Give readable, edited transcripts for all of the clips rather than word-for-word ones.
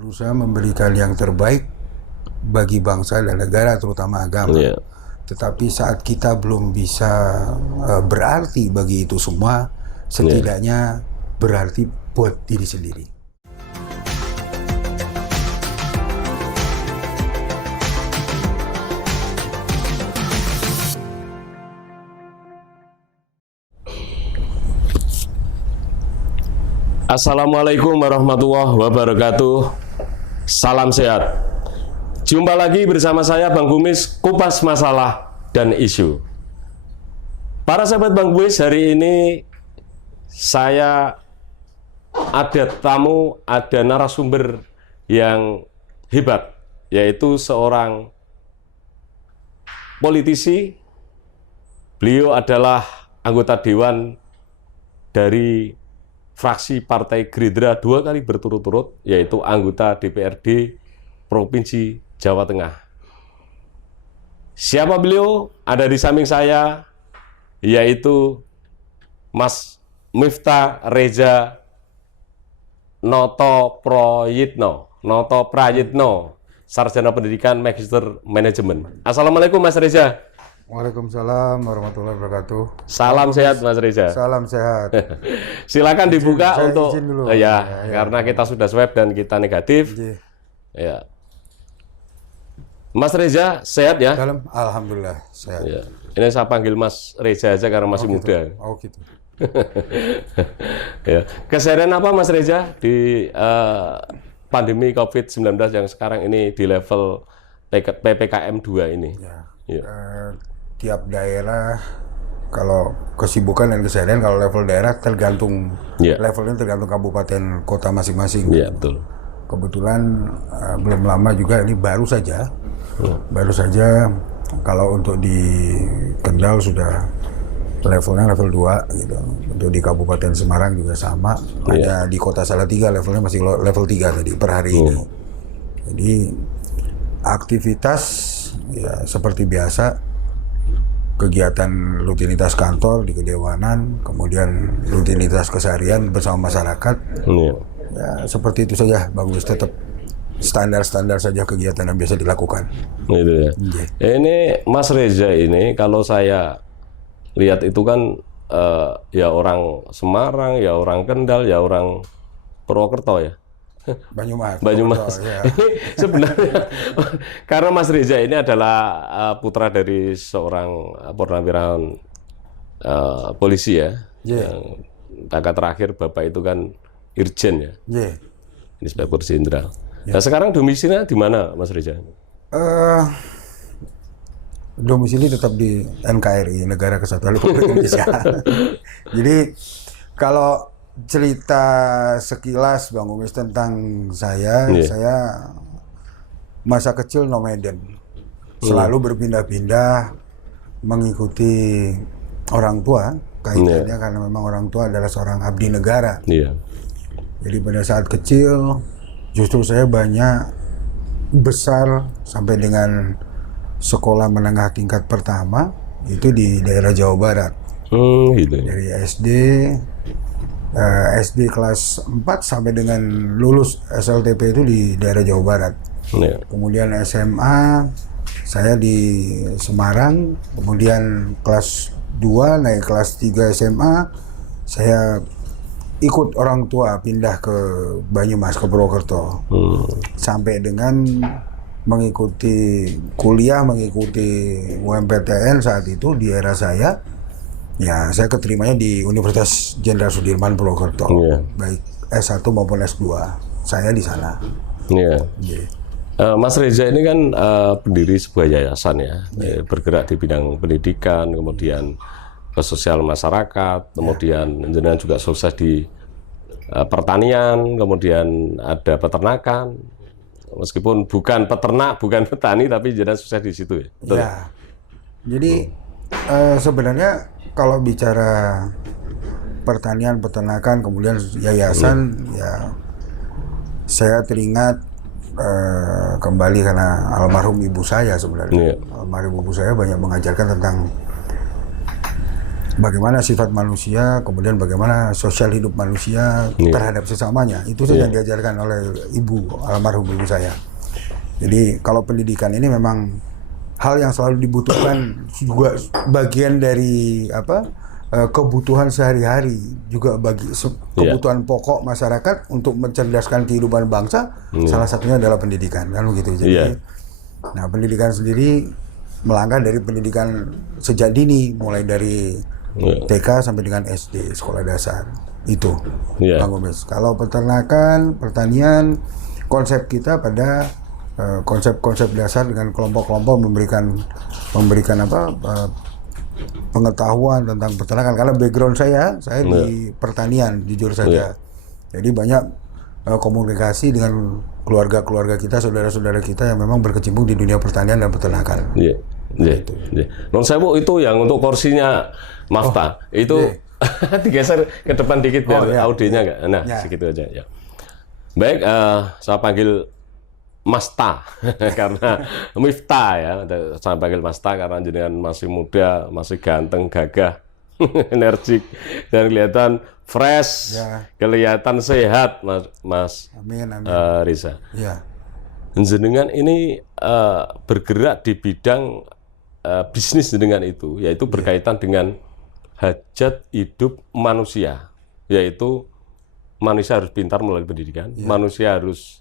berusaha memberikan yang terbaik bagi bangsa dan negara, terutama agama. Tetapi saat kita belum bisa berarti bagi itu semua, setidaknya berarti buat diri sendiri. Assalamualaikum warahmatullahi wabarakatuh. Salam sehat. Jumpa lagi bersama saya Bang Bumis, kupas masalah dan isu. Para sahabat Bang Bumis, hari ini saya ada tamu, ada narasumber yang hebat, yaitu seorang politisi. Beliau adalah anggota dewan dari fraksi Partai Gerindra 2 kali berturut-turut, yaitu anggota DPRD Provinsi Jawa Tengah. Siapa beliau? Ada di samping saya, yaitu Mas Miftah Reza Noto Prayitno, Sarjana Pendidikan Magister Manajemen. Assalamualaikum Mas Reza. Waalaikumsalam warahmatullahi wabarakatuh. Salam sehat Mas Reza. Salam sehat. Silakan dibuka saya untuk izin dulu. Karena kita sudah swab dan kita negatif. Ya. Mas Reza sehat ya? Dalam alhamdulillah sehat. Ya. Ini saya panggil Mas Reza aja karena masih muda. Oh gitu. Ya. Keseharian apa Mas Reza di pandemi COVID-19 yang sekarang ini di level PPKM 2 ini? Tiap daerah, kalau kesibukan dan keseharian, kalau level daerah tergantung levelnya, tergantung kabupaten kota masing-masing. Iya, betul. Kebetulan belum lama juga, ini baru saja kalau untuk di Kendal sudah levelnya level 2 gitu. Untuk di Kabupaten Semarang juga sama. Hanya di Kota Salatiga levelnya masih level 3 tadi per hari ini. Jadi aktivitas ya seperti biasa, kegiatan rutinitas kantor di kedewanan, kemudian rutinitas keseharian bersama masyarakat. Ya seperti itu saja, bagus, tetap standar-standar saja kegiatan yang biasa dilakukan. Gitu ya. Ini Mas Reza ini kalau saya lihat itu kan ya orang Semarang, ya orang Kendal, ya orang Purwokerto ya. Banyumas. Ya. Sebenarnya karena Mas Reza ini adalah putra dari seorang purnawirawan polisi ya. Yang kakak terakhir bapak itu kan Irjen ya. Inspektur Jenderal. Nah sekarang domisilinya di mana Mas Reza? Domisili tetap di NKRI, Negara Kesatuan Republik Indonesia. Jadi kalau cerita sekilas Bang Umis tentang saya masa kecil nomaden, selalu berpindah-pindah mengikuti orang tua, kaitannya karena memang orang tua adalah seorang abdi negara. Jadi pada saat kecil justru saya banyak besar sampai dengan sekolah menengah tingkat pertama itu di daerah Jawa Barat. Dari SD kelas 4 sampai dengan lulus SLTP itu di daerah Jawa Barat. Kemudian SMA saya di Semarang, kemudian kelas 2 naik kelas 3 SMA saya ikut orang tua pindah ke Banyumas, ke Purwokerto. Sampai dengan mengikuti kuliah, mengikuti UMPTN saat itu di era saya. Ya, saya keterimanya di Universitas Jenderal Sudirman Purwokerto, baik S1 maupun S2. Saya di sana. Mas Reza ini kan pendiri sebuah yayasan ya, bergerak di bidang pendidikan, kemudian ke sosial masyarakat, kemudian jenengan juga sukses di pertanian, kemudian ada peternakan. Meskipun bukan peternak, bukan petani, tapi jenengan sukses di situ ya. Betul? Ya. Jadi sebenarnya kalau bicara pertanian, peternakan, kemudian yayasan, ya saya teringat kembali karena almarhum ibu saya sebenarnya. Almarhum ibu saya banyak mengajarkan tentang bagaimana sifat manusia, kemudian bagaimana sosial hidup manusia terhadap sesamanya. Itu saja yang diajarkan oleh almarhum ibu saya. Jadi kalau pendidikan ini memang hal yang selalu dibutuhkan, juga bagian dari kebutuhan sehari-hari, juga bagi kebutuhan pokok masyarakat untuk mencerdaskan kehidupan bangsa. Salah satunya adalah pendidikan, kan begitu. Jadi, nah pendidikan sendiri melangkah dari pendidikan sejak dini, mulai dari TK sampai dengan SD, sekolah dasar. Itu, Bang Gomez. Kalau peternakan, pertanian, konsep kita pada konsep-konsep dasar dengan kelompok-kelompok memberikan pengetahuan tentang peternakan. Karena background saya di pertanian, jujur saja. Jadi banyak komunikasi dengan keluarga-keluarga kita, saudara-saudara kita yang memang berkecimpung di dunia pertanian dan peternakan. Non sewu itu yang untuk kursinya Mafta itu digeser ke depan dikit biar audionya nggak. Nah, segitu aja ya. Baik, saya panggil Masta karena Miftah ya, saya panggil Masta karena jenengan masih muda, masih ganteng, gagah, energik dan kelihatan fresh, kelihatan sehat, Mas amin. Riza. Jenengan ini bergerak di bidang bisnis dengan itu, yaitu berkaitan dengan hajat hidup manusia, yaitu manusia harus pintar melalui pendidikan, manusia harus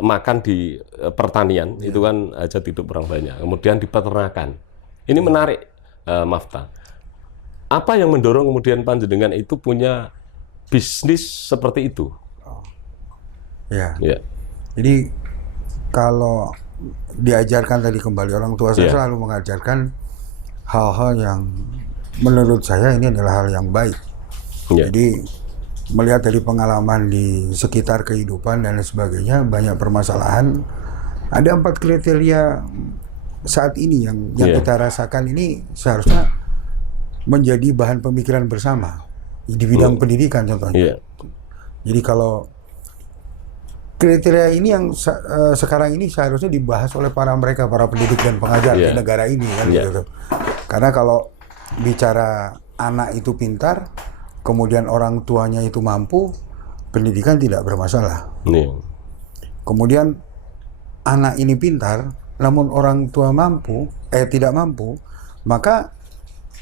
makan di pertanian, itu kan hajat hidup orang banyak. Kemudian di peternakan. Ini menarik, Mafta. Apa yang mendorong kemudian panjenengan itu punya bisnis seperti itu? Jadi kalau diajarkan tadi kembali, orang tua saya selalu mengajarkan hal-hal yang menurut saya ini adalah hal yang baik. Jadi melihat dari pengalaman di sekitar kehidupan dan sebagainya, banyak permasalahan. Ada 4 kriteria saat ini yang kita rasakan ini seharusnya menjadi bahan pemikiran bersama di bidang pendidikan contohnya. Jadi kalau kriteria ini yang sekarang ini seharusnya dibahas oleh para pendidik dan pengajar di negara ini kan gitu. Karena kalau bicara anak itu pintar, kemudian orang tuanya itu mampu, pendidikan tidak bermasalah. Kemudian anak ini pintar, namun orang tua tidak mampu, maka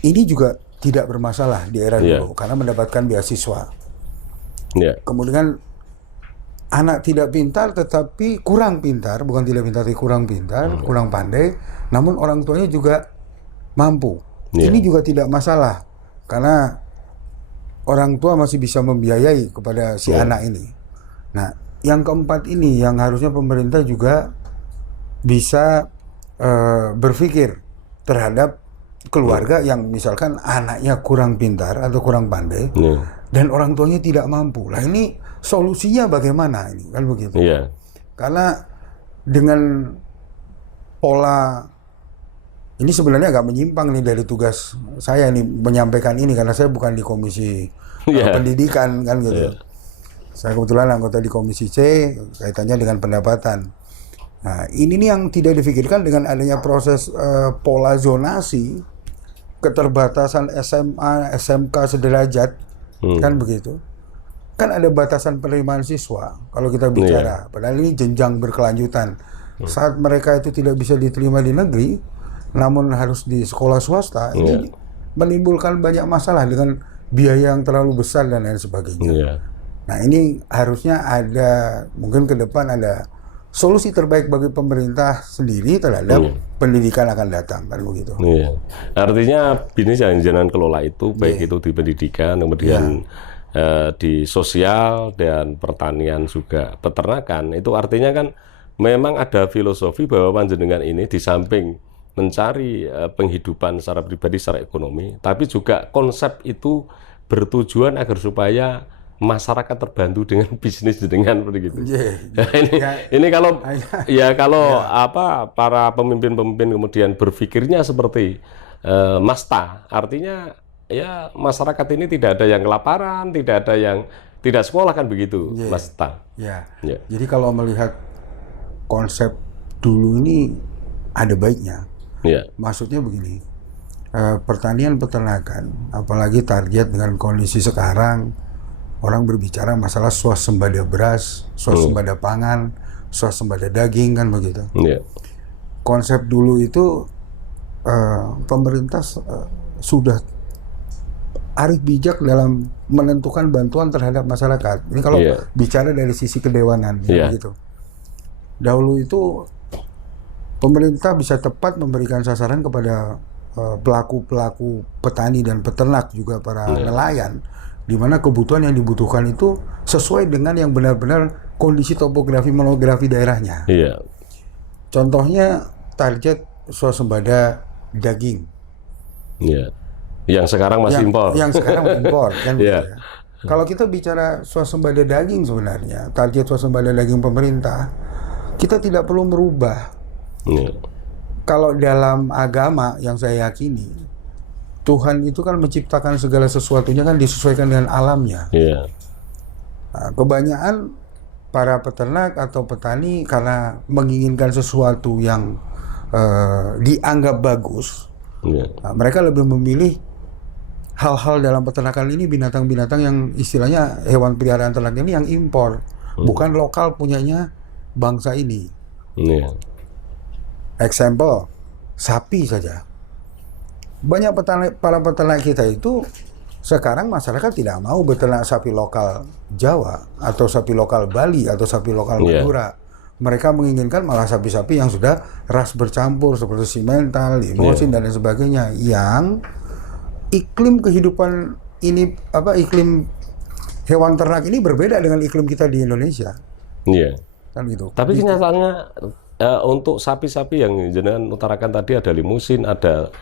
ini juga tidak bermasalah di era dulu karena mendapatkan beasiswa. Kemudian anak tidak pintar tetapi kurang pintar, bukan tidak pintar tapi kurang pintar, kurang pandai, namun orang tuanya juga mampu. Ini juga tidak masalah karena orang tua masih bisa membiayai kepada si anak ini. Nah, yang keempat ini yang harusnya pemerintah juga bisa berpikir terhadap keluarga yang misalkan anaknya kurang pintar atau kurang pandai dan orang tuanya tidak mampu. Lah ini solusinya bagaimana ini? Kan begitu. Karena dengan pola ini sebenarnya agak menyimpang nih dari tugas saya nih menyampaikan ini karena saya bukan di komisi pendidikan kan gitu. Saya kebetulan anggota di komisi C kaitannya dengan pendapatan. Nah, ini nih yang tidak difikirkan dengan adanya proses pola zonasi, keterbatasan SMA, SMK sederajat kan begitu. Kan ada batasan penerimaan siswa kalau kita bicara. Padahal ini jenjang berkelanjutan. Saat mereka itu tidak bisa diterima di negeri, namun harus di sekolah swasta, ini menimbulkan banyak masalah dengan biaya yang terlalu besar dan lain sebagainya. Nah ini harusnya ada, mungkin ke depan ada solusi terbaik bagi pemerintah sendiri terhadap pendidikan akan datang, kan begitu. Artinya bisnis yang jenengan kelola itu, baik itu di pendidikan, kemudian di sosial dan pertanian juga peternakan, itu artinya kan memang ada filosofi bahwa panjenengan ini di samping mencari penghidupan secara pribadi, secara ekonomi, tapi juga konsep itu bertujuan agar supaya masyarakat terbantu dengan bisnis dengan begitu. Ini kalau para pemimpin-pemimpin kemudian berpikirnya seperti Masta, artinya ya masyarakat ini tidak ada yang kelaparan, tidak ada yang tidak sekolah kan begitu, Masta. Jadi kalau melihat konsep dulu ini ada baiknya. Maksudnya begini, pertanian peternakan, apalagi target dengan kondisi sekarang, orang berbicara masalah swasembada beras, swasembada pangan, swasembada daging, kan begitu. Konsep dulu itu pemerintah sudah arif bijak dalam menentukan bantuan terhadap masyarakat. Ini kalau bicara dari sisi kedewanan, begitu. Dahulu itu pemerintah bisa tepat memberikan sasaran kepada pelaku-pelaku petani dan peternak, juga para nelayan, di mana kebutuhan yang dibutuhkan itu sesuai dengan yang benar-benar kondisi topografi monografi daerahnya. Contohnya target swasembada daging. Yang sekarang masih impor. Yang sekarang impor, kan gitu ya. Kalau kita bicara swasembada daging, sebenarnya target swasembada daging pemerintah, kita tidak perlu merubah. Kalau dalam agama yang saya yakini, Tuhan itu kan menciptakan segala sesuatunya kan disesuaikan dengan alamnya. Nah, kebanyakan para peternak atau petani karena menginginkan sesuatu yang dianggap bagus, nah, mereka lebih memilih hal-hal dalam peternakan ini, binatang-binatang yang istilahnya hewan peliharaan ternak ini yang impor, bukan lokal punyanya bangsa ini. Example, sapi saja. Banyak para peternak kita itu sekarang masyarakat tidak mau beternak sapi lokal Jawa atau sapi lokal Bali atau sapi lokal Madura. Mereka menginginkan malah sapi-sapi yang sudah ras bercampur seperti simental, limosin dan lain sebagainya, yang iklim kehidupan ini, iklim hewan ternak ini berbeda dengan iklim kita di Indonesia. Kan gitu. Tapi kenyataannya untuk sapi-sapi yang jenengan utarakan tadi, ada limusin, ada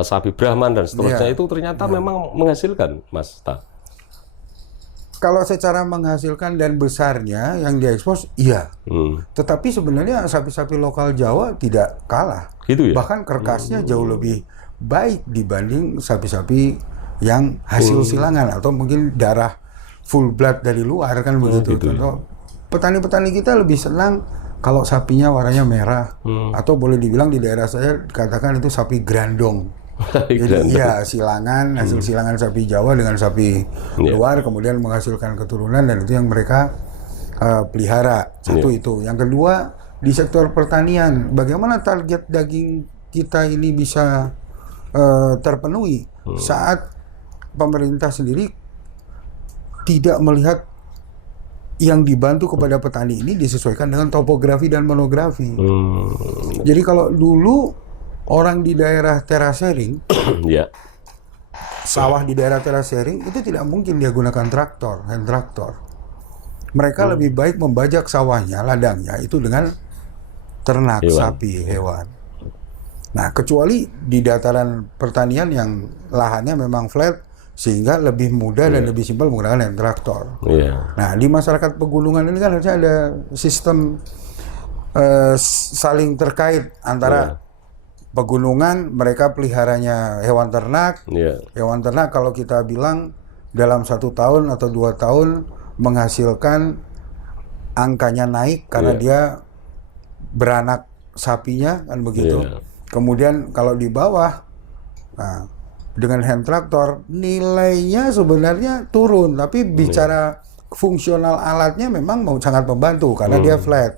sapi Brahman dan seterusnya, itu ternyata memang menghasilkan, Mas Ta. Kalau secara menghasilkan dan besarnya yang diekspos, iya. Tetapi sebenarnya sapi-sapi lokal Jawa tidak kalah. Gitu ya? Bahkan karkasnya jauh lebih baik dibanding sapi-sapi yang hasil silangan atau mungkin darah full blood dari luar, kan begitu. Gitu ya? Petani-petani kita lebih senang kalau sapinya warnanya merah, atau boleh dibilang di daerah saya dikatakan itu sapi grandong. Jadi silangan, hasil silangan sapi Jawa dengan sapi luar, kemudian menghasilkan keturunan, dan itu yang mereka pelihara. Satu itu. Yang kedua, di sektor pertanian, bagaimana target daging kita ini bisa terpenuhi saat pemerintah sendiri tidak melihat yang dibantu kepada petani ini disesuaikan dengan topografi dan monografi. Jadi kalau dulu orang di daerah terasering, sawah di daerah terasering itu tidak mungkin dia gunakan traktor, hand traktor. Mereka lebih baik membajak sawahnya, ladangnya itu dengan ternak, sapi, hewan. Nah, kecuali di dataran pertanian yang lahannya memang flat, sehingga lebih mudah dan lebih simpel menggunakan hand traktor. Nah, di masyarakat pegunungan ini kan harusnya ada sistem saling terkait antara pegunungan, mereka peliharanya hewan ternak. Hewan ternak kalau kita bilang dalam 1 tahun atau 2 tahun menghasilkan, angkanya naik karena dia beranak sapinya, kan begitu. Kemudian kalau di bawah, nah, dengan hand traktor nilainya sebenarnya turun, tapi bicara fungsional alatnya memang sangat membantu karena dia flat,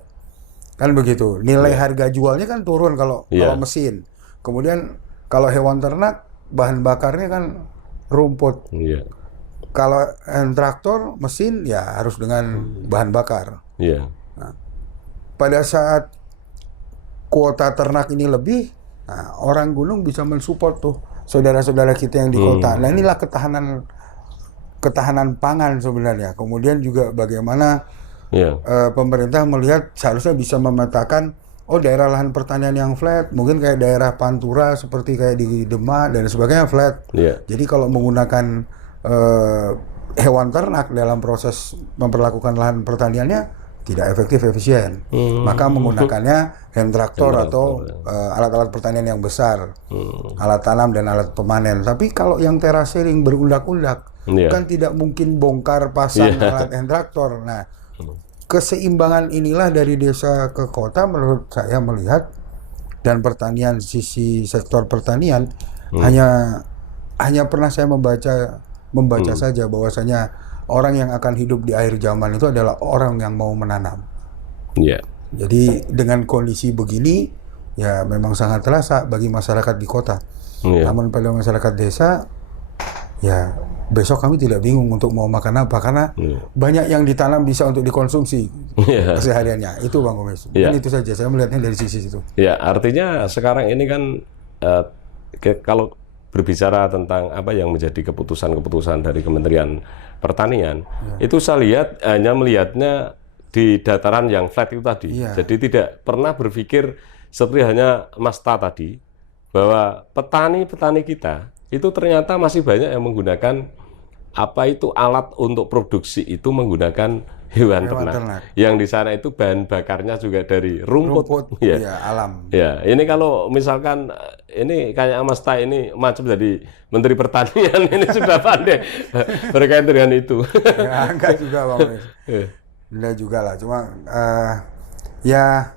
kan begitu. Nilai harga jualnya kan turun kalau mesin. Kemudian kalau hewan ternak bahan bakarnya kan rumput. Kalau hand traktor mesin ya harus dengan bahan bakar. Nah, pada saat kuota ternak ini lebih, nah, orang gunung bisa mensupport tuh saudara-saudara kita yang di kota. Nah, inilah ketahanan pangan sebenarnya. Kemudian juga bagaimana pemerintah melihat seharusnya bisa memetakan, daerah lahan pertanian yang flat, mungkin kayak daerah Pantura seperti kayak di Demak dan sebagainya flat. Jadi kalau menggunakan hewan ternak dalam proses memperlakukan lahan pertaniannya tidak efektif, efisien. Maka menggunakannya hand traktor atau alat-alat pertanian yang besar, alat tanam dan alat pemanen. Tapi kalau yang terasering berundak-undak, kan tidak mungkin bongkar pasang alat hand traktor. Nah, keseimbangan inilah dari desa ke kota menurut saya melihat, dan pertanian, sisi sektor pertanian Hanya pernah saya membaca saja bahwasanya orang yang akan hidup di akhir zaman itu adalah orang yang mau menanam. Yeah. Jadi dengan kondisi begini ya memang sangat terasa bagi masyarakat di kota. Namun pada masyarakat desa ya besok kami tidak bingung untuk mau makan apa karena banyak yang ditanam bisa untuk dikonsumsi kesehariannya. Itu Bang Komis. Dan itu saja saya melihatnya dari sisi itu. Ya, artinya sekarang ini kan kalau berbicara tentang apa yang menjadi keputusan-keputusan dari Kementerian Pertanian, itu saya lihat hanya melihatnya di dataran yang flat itu tadi. Jadi tidak pernah berpikir seperti hanya Mas Ta tadi, bahwa petani-petani kita itu ternyata masih banyak yang menggunakan apa itu alat untuk produksi itu menggunakan hewan ternak. Yang di sana itu bahan bakarnya juga dari rumput. Alam. Ya, ini kalau misalkan ini kayak Mas Ta ini macam jadi Menteri Pertanian ini sudah pandai berkaitan dengan itu. Ya, enggak juga Bang. Enggak juga lah, cuma ya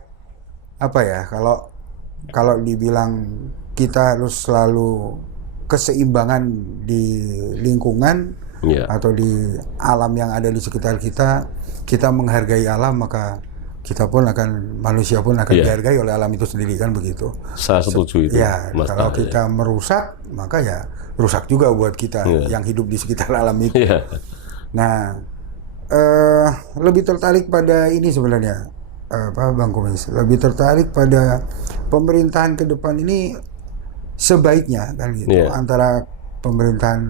apa ya, kalau dibilang kita harus selalu keseimbangan di lingkungan atau di alam yang ada di sekitar kita menghargai alam, maka manusia pun akan dihargai oleh alam itu sendiri, kan begitu. Saya setuju itu. Ya, kalau kita merusak, maka ya rusak juga buat kita yang hidup di sekitar alam itu. Nah, lebih tertarik pada ini sebenarnya, Bang Komis. Lebih tertarik pada pemerintahan ke depan ini sebaiknya kan gitu, antara pemerintahan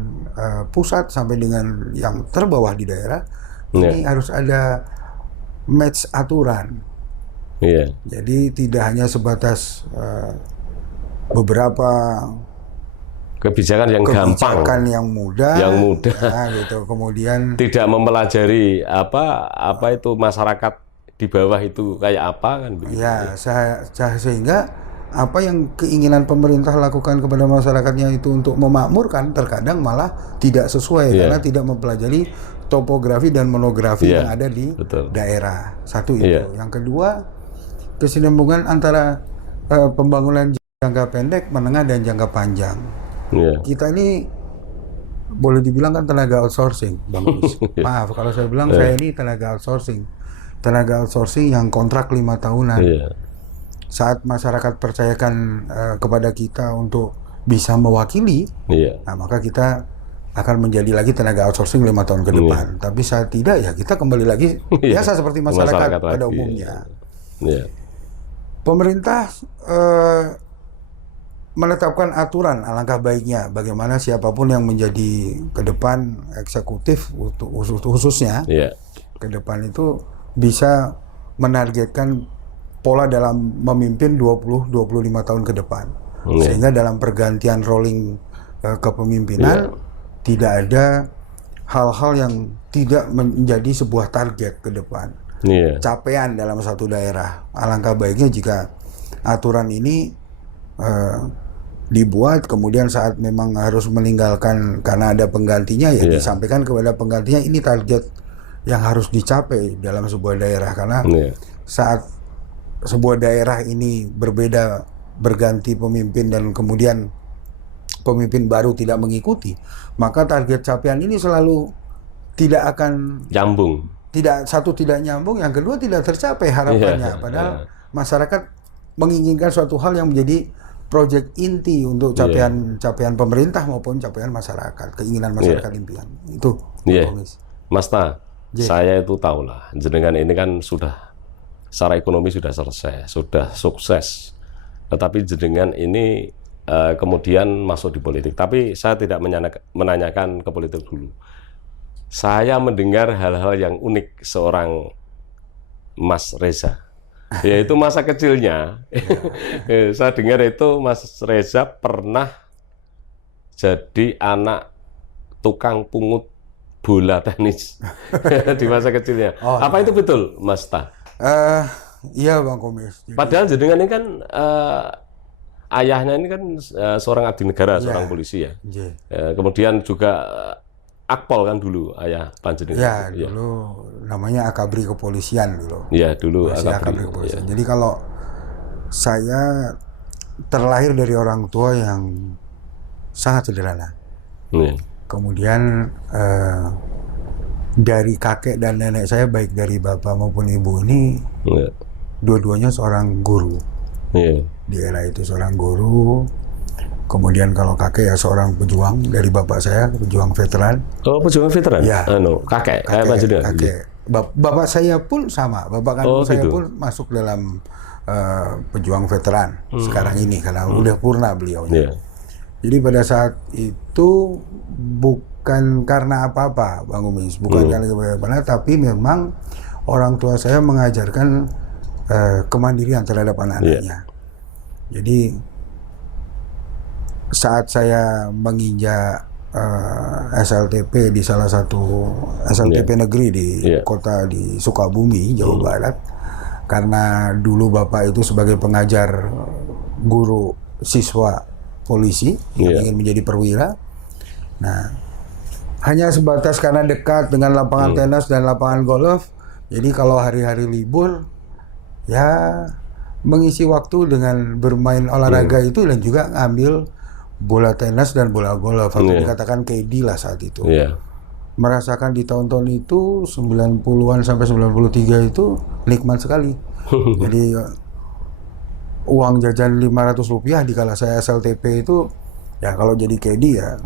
pusat sampai dengan yang terbawah di daerah ini harus ada match aturan. Jadi tidak hanya sebatas beberapa kebijakan yang gampang, yang mudah, gitu. Kemudian tidak mempelajari apa itu masyarakat di bawah itu kayak apa kan begitu. Ya, sehingga apa yang keinginan pemerintah lakukan kepada masyarakatnya itu untuk memakmurkan terkadang malah tidak sesuai karena tidak mempelajari topografi dan monografi yang ada di daerah. Satu itu. Yang kedua, kesinambungan antara pembangunan jangka pendek, menengah dan jangka panjang. Kita ini boleh dibilang kan tenaga outsourcing, Bang Gus. Maaf kalau saya bilang saya ini tenaga outsourcing yang kontrak 5 tahunan. Saat masyarakat percayakan kepada kita untuk bisa mewakili, nah maka kita akan menjadi lagi tenaga outsourcing 5 tahun ke depan. Tapi saat tidak, ya kita kembali lagi biasa seperti masyarakat pada umumnya. Pemerintah menetapkan aturan, alangkah baiknya bagaimana siapapun yang menjadi ke depan eksekutif khususnya ke depan itu bisa menargetkan pola dalam memimpin 20-25 tahun ke depan. Sehingga dalam pergantian rolling kepemimpinan tidak ada hal-hal yang tidak menjadi sebuah target ke depan. Capaian dalam satu daerah. Alangkah baiknya jika aturan ini dibuat, kemudian saat memang harus meninggalkan karena ada penggantinya disampaikan kepada penggantinya ini target yang harus dicapai dalam sebuah daerah, karena saat sebuah daerah ini berbeda, berganti pemimpin dan kemudian pemimpin baru tidak mengikuti, maka target capaian ini selalu tidak akan nyambung. Satu tidak nyambung, yang kedua tidak tercapai harapannya. Padahal masyarakat menginginkan suatu hal yang menjadi proyek inti untuk capaian pemerintah maupun capaian masyarakat, keinginan masyarakat impian. Itu. Mas Ta, saya itu tahu lah, jenengan ini kan sudah secara ekonomi sudah selesai, sudah sukses. Tetapi jenengan ini kemudian masuk di politik. Tapi saya tidak menanyakan ke politik dulu. Saya mendengar hal-hal yang unik seorang Mas Reza. Yaitu masa kecilnya, saya dengar itu Mas Reza pernah jadi anak tukang pungut bola tenis di masa kecilnya. Apa itu betul, Mas Ta? Iya, Bang Komis. Padahal jenengan ini kan ayahnya ini kan seorang abdi negara, seorang polisi ya. Kemudian juga Akpol kan dulu ayah panjenengan. Dulu namanya Akabri Kepolisian dulu. Iya, dulu Akabri Kepolisian. Jadi kalau saya terlahir dari orang tua yang sangat sederhana. Yeah. Kemudian dari kakek dan nenek saya, baik dari bapak maupun ibu ini, dua-duanya seorang guru. Di era itu seorang guru. Kemudian kalau kakek ya seorang pejuang, dari bapak saya pejuang veteran. Oh, pejuang veteran? Ya. Kakek. Bapak saya pun sama. Bapak kandung saya gitu. pun masuk dalam pejuang veteran sekarang ini karena udah purna beliaunya. Jadi pada saat itu bukan karena apa-apa, Bang Umis, bukan karena apa-apa, tapi memang orang tua saya mengajarkan kemandirian terhadap anak-anaknya. Jadi saat saya menginjak SLTP di salah satu SLTP negeri di kota di Sukabumi, Jawa Barat, karena dulu bapak itu sebagai pengajar guru siswa polisi yang ingin menjadi perwira. Nah, hanya sebatas karena dekat dengan lapangan tenis dan lapangan golf, jadi kalau hari-hari libur ya mengisi waktu dengan bermain olahraga itu dan juga ngambil bola tenis dan bola golf, atau dikatakan KD lah saat itu. Merasakan di tahun-tahun itu 90-an sampai 93 itu nikmat sekali. Jadi uang jajan 500 rupiah di kala saya SLTP itu, ya kalau jadi KD ya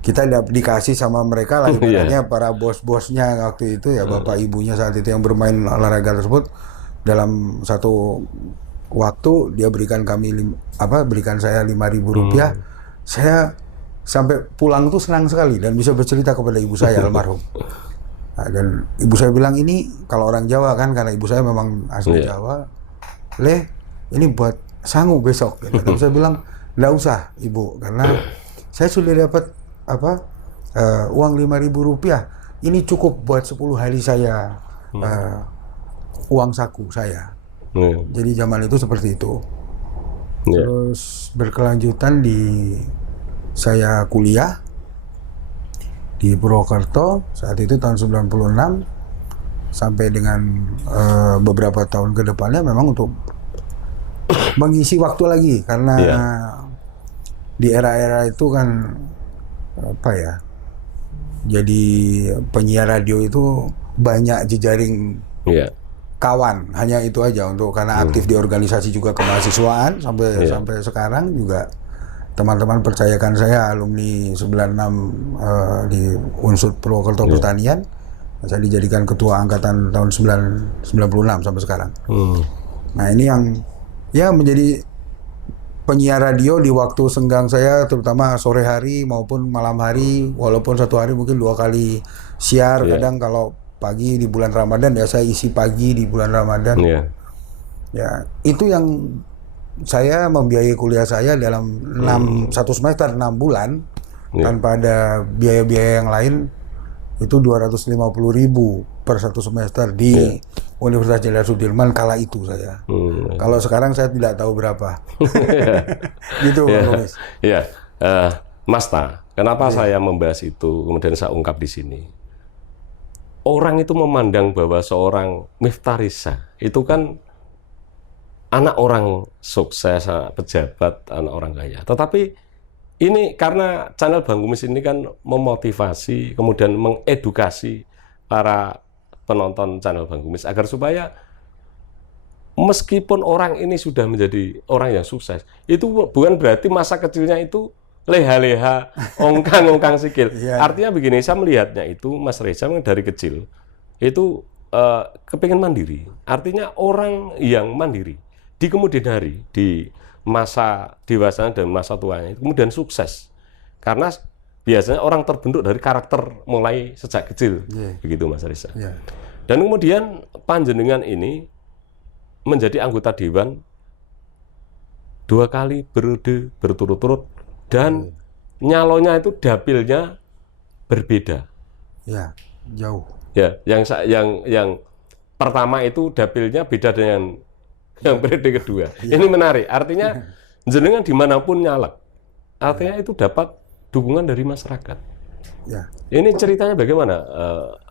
kita dikasih sama mereka lah, ibaratnya para bos-bosnya waktu itu ya, bapak ibunya saat itu yang bermain olahraga tersebut, dalam satu waktu dia berikan saya 5.000 rupiah. Saya sampai pulang tuh senang sekali dan bisa bercerita kepada ibu saya almarhum. Nah, dan ibu saya bilang, ini kalau orang Jawa kan, karena ibu saya memang asli Jawa, "Leh, ini buat sangu besok." Tapi saya bilang, "Nggak usah ibu, karena saya sudah dapat uang 5.000 rupiah. Ini cukup buat 10 hari saya uang saku saya." Jadi zaman itu seperti itu. Terus berkelanjutan saya kuliah di Purwokerto saat itu tahun 96 sampai dengan beberapa tahun ke depannya memang untuk mengisi waktu lagi, karena di era-era itu kan jadi penyiar radio itu banyak jejaring kawan, hanya itu aja karena aktif di organisasi juga kemahasiswaan sampai sekarang juga teman-teman percayakan saya alumni 96 di Unsur Purwokerto Pertanian, saya dijadikan ketua angkatan tahun 96 sampai sekarang. Nah, ini yang menjadi penyiar radio di waktu senggang saya, terutama sore hari maupun malam hari, walaupun satu hari mungkin 2 kali siar, kadang kalau pagi di bulan Ramadan ya saya isi pagi di bulan Ramadan. Ya, itu yang saya membiayai kuliah saya dalam 1 semester 6 bulan tanpa ada biaya-biaya yang lain, itu 250.000 per 1 semester di Universitas Jenderal Sudirman kala itu saya. Kalau sekarang saya tidak tahu berapa. Gitu, Bang Umis. Mas Ta, kenapa saya membahas itu kemudian saya ungkap di sini? Orang itu memandang bahwa seorang Miftah Risa itu kan anak orang sukses, anak pejabat, anak orang kaya. Tetapi ini karena channel Bang Kumis ini kan memotivasi, kemudian mengedukasi para penonton channel Bang Kumis agar supaya meskipun orang ini sudah menjadi orang yang sukses, itu bukan berarti masa kecilnya itu leha-leha, ongkang-ongkang sikil. Artinya begini, saya melihatnya itu Mas Reza dari kecil itu kepingin mandiri. Artinya orang yang mandiri di kemudian hari, di masa dewasanya dan masa tuanya, kemudian sukses. Karena biasanya orang terbentuk dari karakter mulai sejak kecil, begitu Mas Reza. Dan kemudian panjenengan ini menjadi anggota dewan 2 kali periode berturut-turut. Dan nyalonya itu dapilnya berbeda. Ya, jauh. Ya, yang pertama itu dapilnya beda dengan yang periode kedua. Ini menarik. Artinya jenengan dimanapun nyalek, artinya itu dapat dukungan dari masyarakat. Ini ceritanya bagaimana,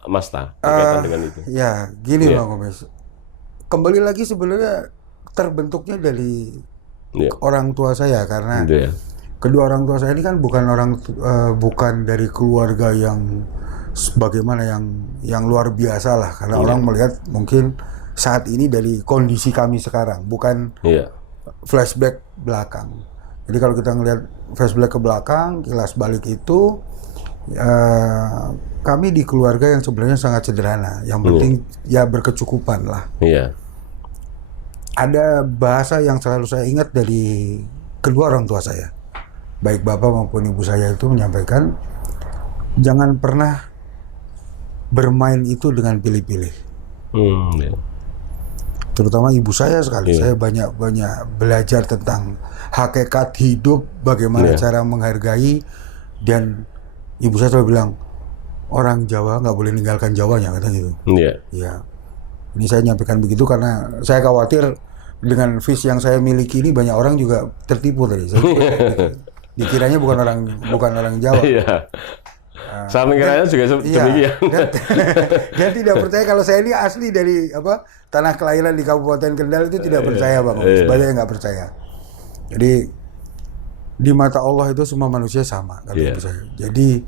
Mas Ta, berkaitan dengan itu? Ya, gini Bang Kumis. Kembali lagi sebenarnya terbentuknya dari orang tua saya, karena kedua orang tua saya ini kan bukan dari keluarga yang bagaimana yang luar biasa lah, karena orang melihat mungkin saat ini dari kondisi kami sekarang, bukan flashback belakang. Jadi kalau kita ngelihat flashback ke belakang, kilas balik itu, kami di keluarga yang sebenarnya sangat sederhana. Yang penting ya berkecukupan lah. Ada bahasa yang selalu saya ingat dari kedua orang tua saya, baik bapak maupun ibu saya, itu menyampaikan jangan pernah bermain itu dengan pilih-pilih. Terutama ibu saya sekali. Saya banyak belajar tentang hakikat hidup, bagaimana cara menghargai, dan ibu saya selalu bilang orang Jawa nggak boleh ninggalkan Jawanya, kata gitu. Ya, ini saya nyampaikan begitu karena saya khawatir dengan vis yang saya miliki ini banyak orang juga tertipu tadi. Saya dikiranya bukan orang Jawa. Saya mengira juga demikian. Dan tidak percaya kalau saya ini asli dari tanah kelahiran di Kabupaten Kendal, itu tidak percaya Bang. Banyak yang nggak percaya. Jadi di mata Allah itu semua manusia sama, kata ibu saya. Jadi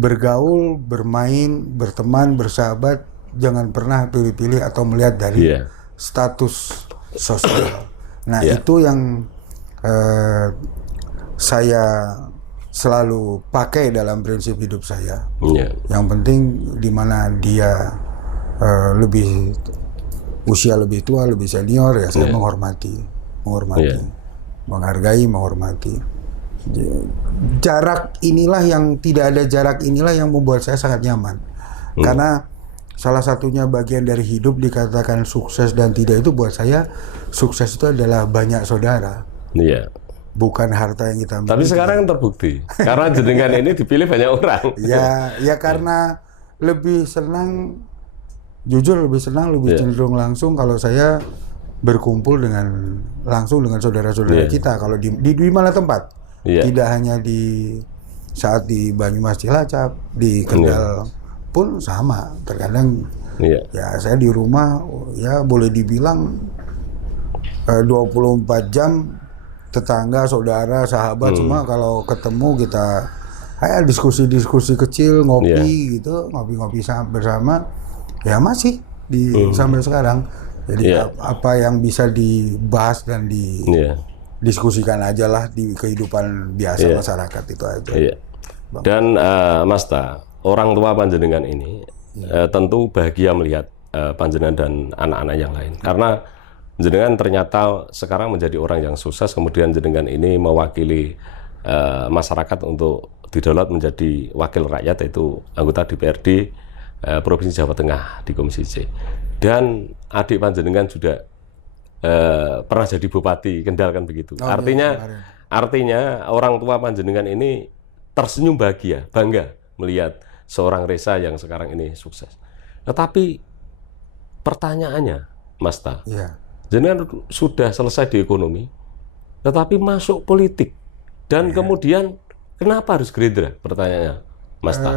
bergaul, bermain, berteman, bersahabat, jangan pernah pilih-pilih atau melihat dari status sosial. Nah itu yang saya selalu pakai dalam prinsip hidup saya. Yang penting di mana dia usia lebih tua, lebih senior, ya saya menghormati, menghargai, menghormati. Jarak inilah yang tidak ada jarak inilah yang membuat saya sangat nyaman. Karena salah satunya bagian dari hidup dikatakan sukses dan tidak, itu buat saya sukses itu adalah banyak saudara. Bukan harta yang kita miliki. Tapi sekarang terbukti karena jenengan ini dipilih banyak orang. Ya karena lebih senang, jujur lebih senang, lebih cenderung langsung kalau saya berkumpul langsung dengan saudara-saudara kita. Kalau di mana tempat, tidak hanya saat di Banyumas Cilacap, di Kendal pun sama. Terkadang ya saya di rumah ya boleh dibilang 24 jam tetangga, saudara, sahabat semua kalau ketemu kita diskusi-diskusi kecil, ngopi gitu, ngopi-ngopi bersama, ya masih sampai sekarang. Jadi apa yang bisa dibahas dan didiskusikan aja lah di kehidupan biasa masyarakat itu aja. Dan Mas Ta, orang tua panjenengan ini tentu bahagia melihat panjenengan dan anak-anak yang lain, karena jenengan ternyata sekarang menjadi orang yang sukses, kemudian jenengan ini mewakili masyarakat untuk didaulat menjadi wakil rakyat, yaitu anggota DPRD Provinsi Jawa Tengah di Komisi C. Dan adik panjenengan juga pernah jadi Bupati Kendal, kan begitu. Artinya orang tua panjenengan ini tersenyum bahagia, bangga melihat seorang Reza yang sekarang ini sukses. Tetapi pertanyaannya, Mas Ta, jenengan sudah selesai di ekonomi, tetapi masuk politik, dan kemudian kenapa harus Gerindra? Pertanyaannya, Mas Ta.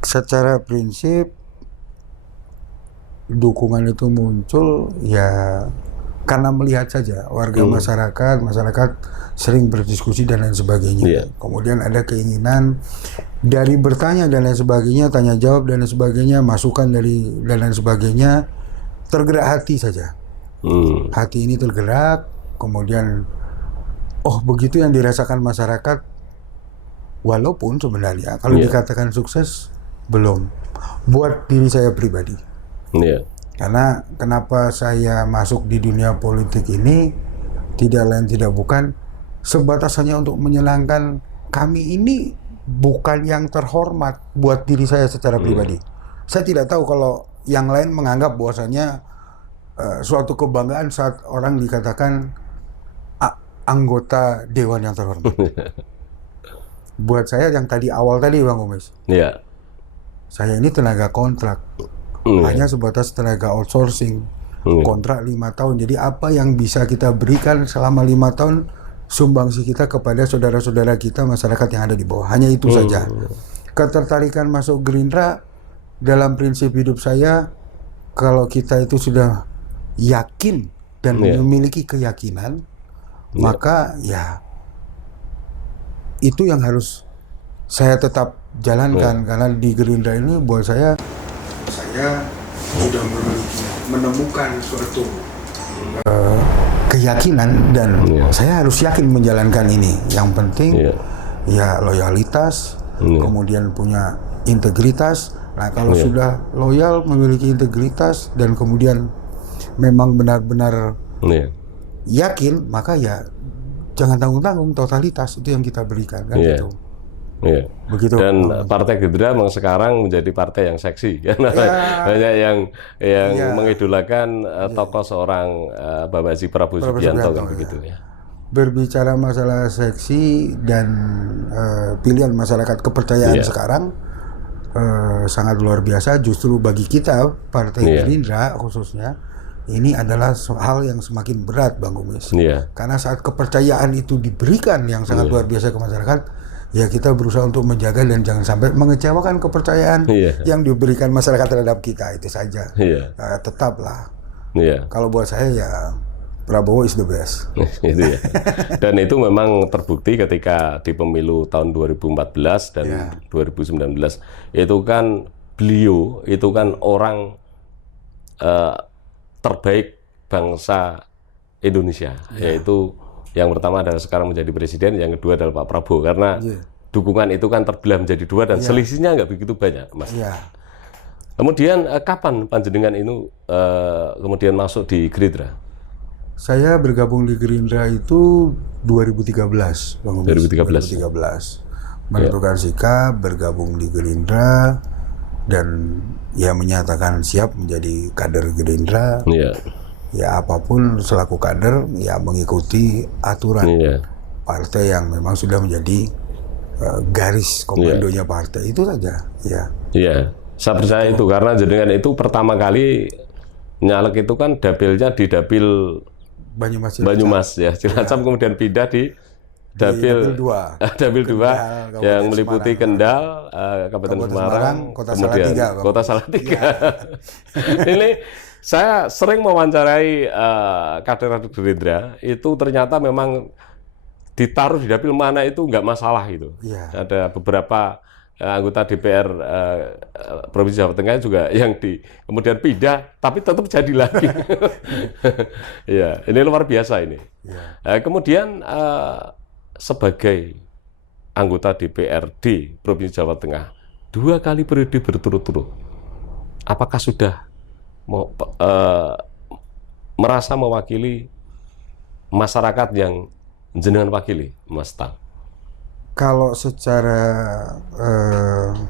Secara prinsip dukungan itu muncul ya karena melihat saja warga masyarakat sering berdiskusi dan lain sebagainya. Kemudian ada keinginan dari bertanya dan lain sebagainya, tanya jawab dan lain sebagainya, masukan dari dan lain sebagainya. Tergerak hati saja. Hati ini tergerak, kemudian begitu yang dirasakan masyarakat. Walaupun sebenarnya kalau dikatakan sukses, belum. Buat diri saya pribadi. Karena kenapa saya masuk di dunia politik ini, tidak lain tidak bukan sebatas hanya untuk menyenangkan kami ini, bukan yang terhormat buat diri saya secara pribadi. Saya tidak tahu kalau yang lain menganggap bahwasanya suatu kebanggaan saat orang dikatakan anggota dewan yang terhormat. Buat saya yang awal tadi Bang Umis, saya ini tenaga kontrak, hanya sebatas tenaga outsourcing, kontrak 5 tahun. Jadi apa yang bisa kita berikan selama 5 tahun sumbangsi kita kepada saudara-saudara kita, masyarakat yang ada di bawah, hanya itu saja. Ketertarikan masuk Gerindra dalam prinsip hidup saya, kalau kita itu sudah yakin dan memiliki keyakinan maka ya itu yang harus saya tetap jalankan, karena di Gerindra ini buat saya sudah menemukan suatu keyakinan dan saya harus yakin menjalankan ini. Yang penting ya loyalitas, kemudian punya integritas. Nah, kalau sudah loyal, memiliki integritas dan kemudian memang benar-benar yakin, maka ya jangan tanggung-tanggung, totalitas itu yang kita berikan kan gitu. Begitu. Dan Partai Gerindra memang sekarang menjadi partai yang seksi, karena banyak yang mengidolakan tokoh seorang Bapak Haji Prabowo Subianto kan begitu ya. Berbicara masalah seksi dan pilihan masyarakat, kepercayaan sekarang sangat luar biasa. Justru bagi kita Partai Gerindra khususnya, ini adalah hal yang semakin berat, Bang Kumis. Karena saat kepercayaan itu diberikan yang sangat luar biasa ke masyarakat, ya kita berusaha untuk menjaga dan jangan sampai mengecewakan kepercayaan yang diberikan masyarakat terhadap kita, itu saja. Tetaplah. Kalau buat saya ya Prabowo is the best. Itu ya. Dan itu memang terbukti ketika di pemilu tahun 2014 dan 2019 itu kan beliau itu kan orang terbaik bangsa Indonesia, yaitu yang pertama adalah sekarang menjadi presiden, yang kedua adalah Pak Prabowo, karena dukungan itu kan terbelah menjadi dua dan selisihnya nggak begitu banyak, Mas. Kemudian kapan panjenengan itu kemudian masuk di Gerindra? Saya bergabung di Gerindra itu 2013, Bang Kumis. 2013. Menentukan sikap, bergabung di Gerindra dan ya menyatakan siap menjadi kader Gerindra. Ya apapun selaku kader ya mengikuti aturan partai yang memang sudah menjadi garis komandonya partai, itu saja. Saya percaya itu karena jenengan itu pertama kali nyalek itu kan dapilnya di dapil Banyumas ya, Cilacap, kemudian pindah di dapil 2 yang meliputi Kendal, Kabupaten Semarang, kemudian Kota Salatiga. Ini saya sering mewawancarai kader Gerindra, itu ternyata memang ditaruh di dapil mana itu nggak masalah gitu. Ada beberapa anggota DPR Provinsi Jawa Tengah juga yang kemudian pindah, tapi tetap jadi lagi. Ini luar biasa ini. Kemudian sebagai anggota DPRD Provinsi Jawa Tengah 2 kali periode berturut-turut, apakah sudah merasa mewakili masyarakat yang jenengan wakili, Mas Tang? Kalau secara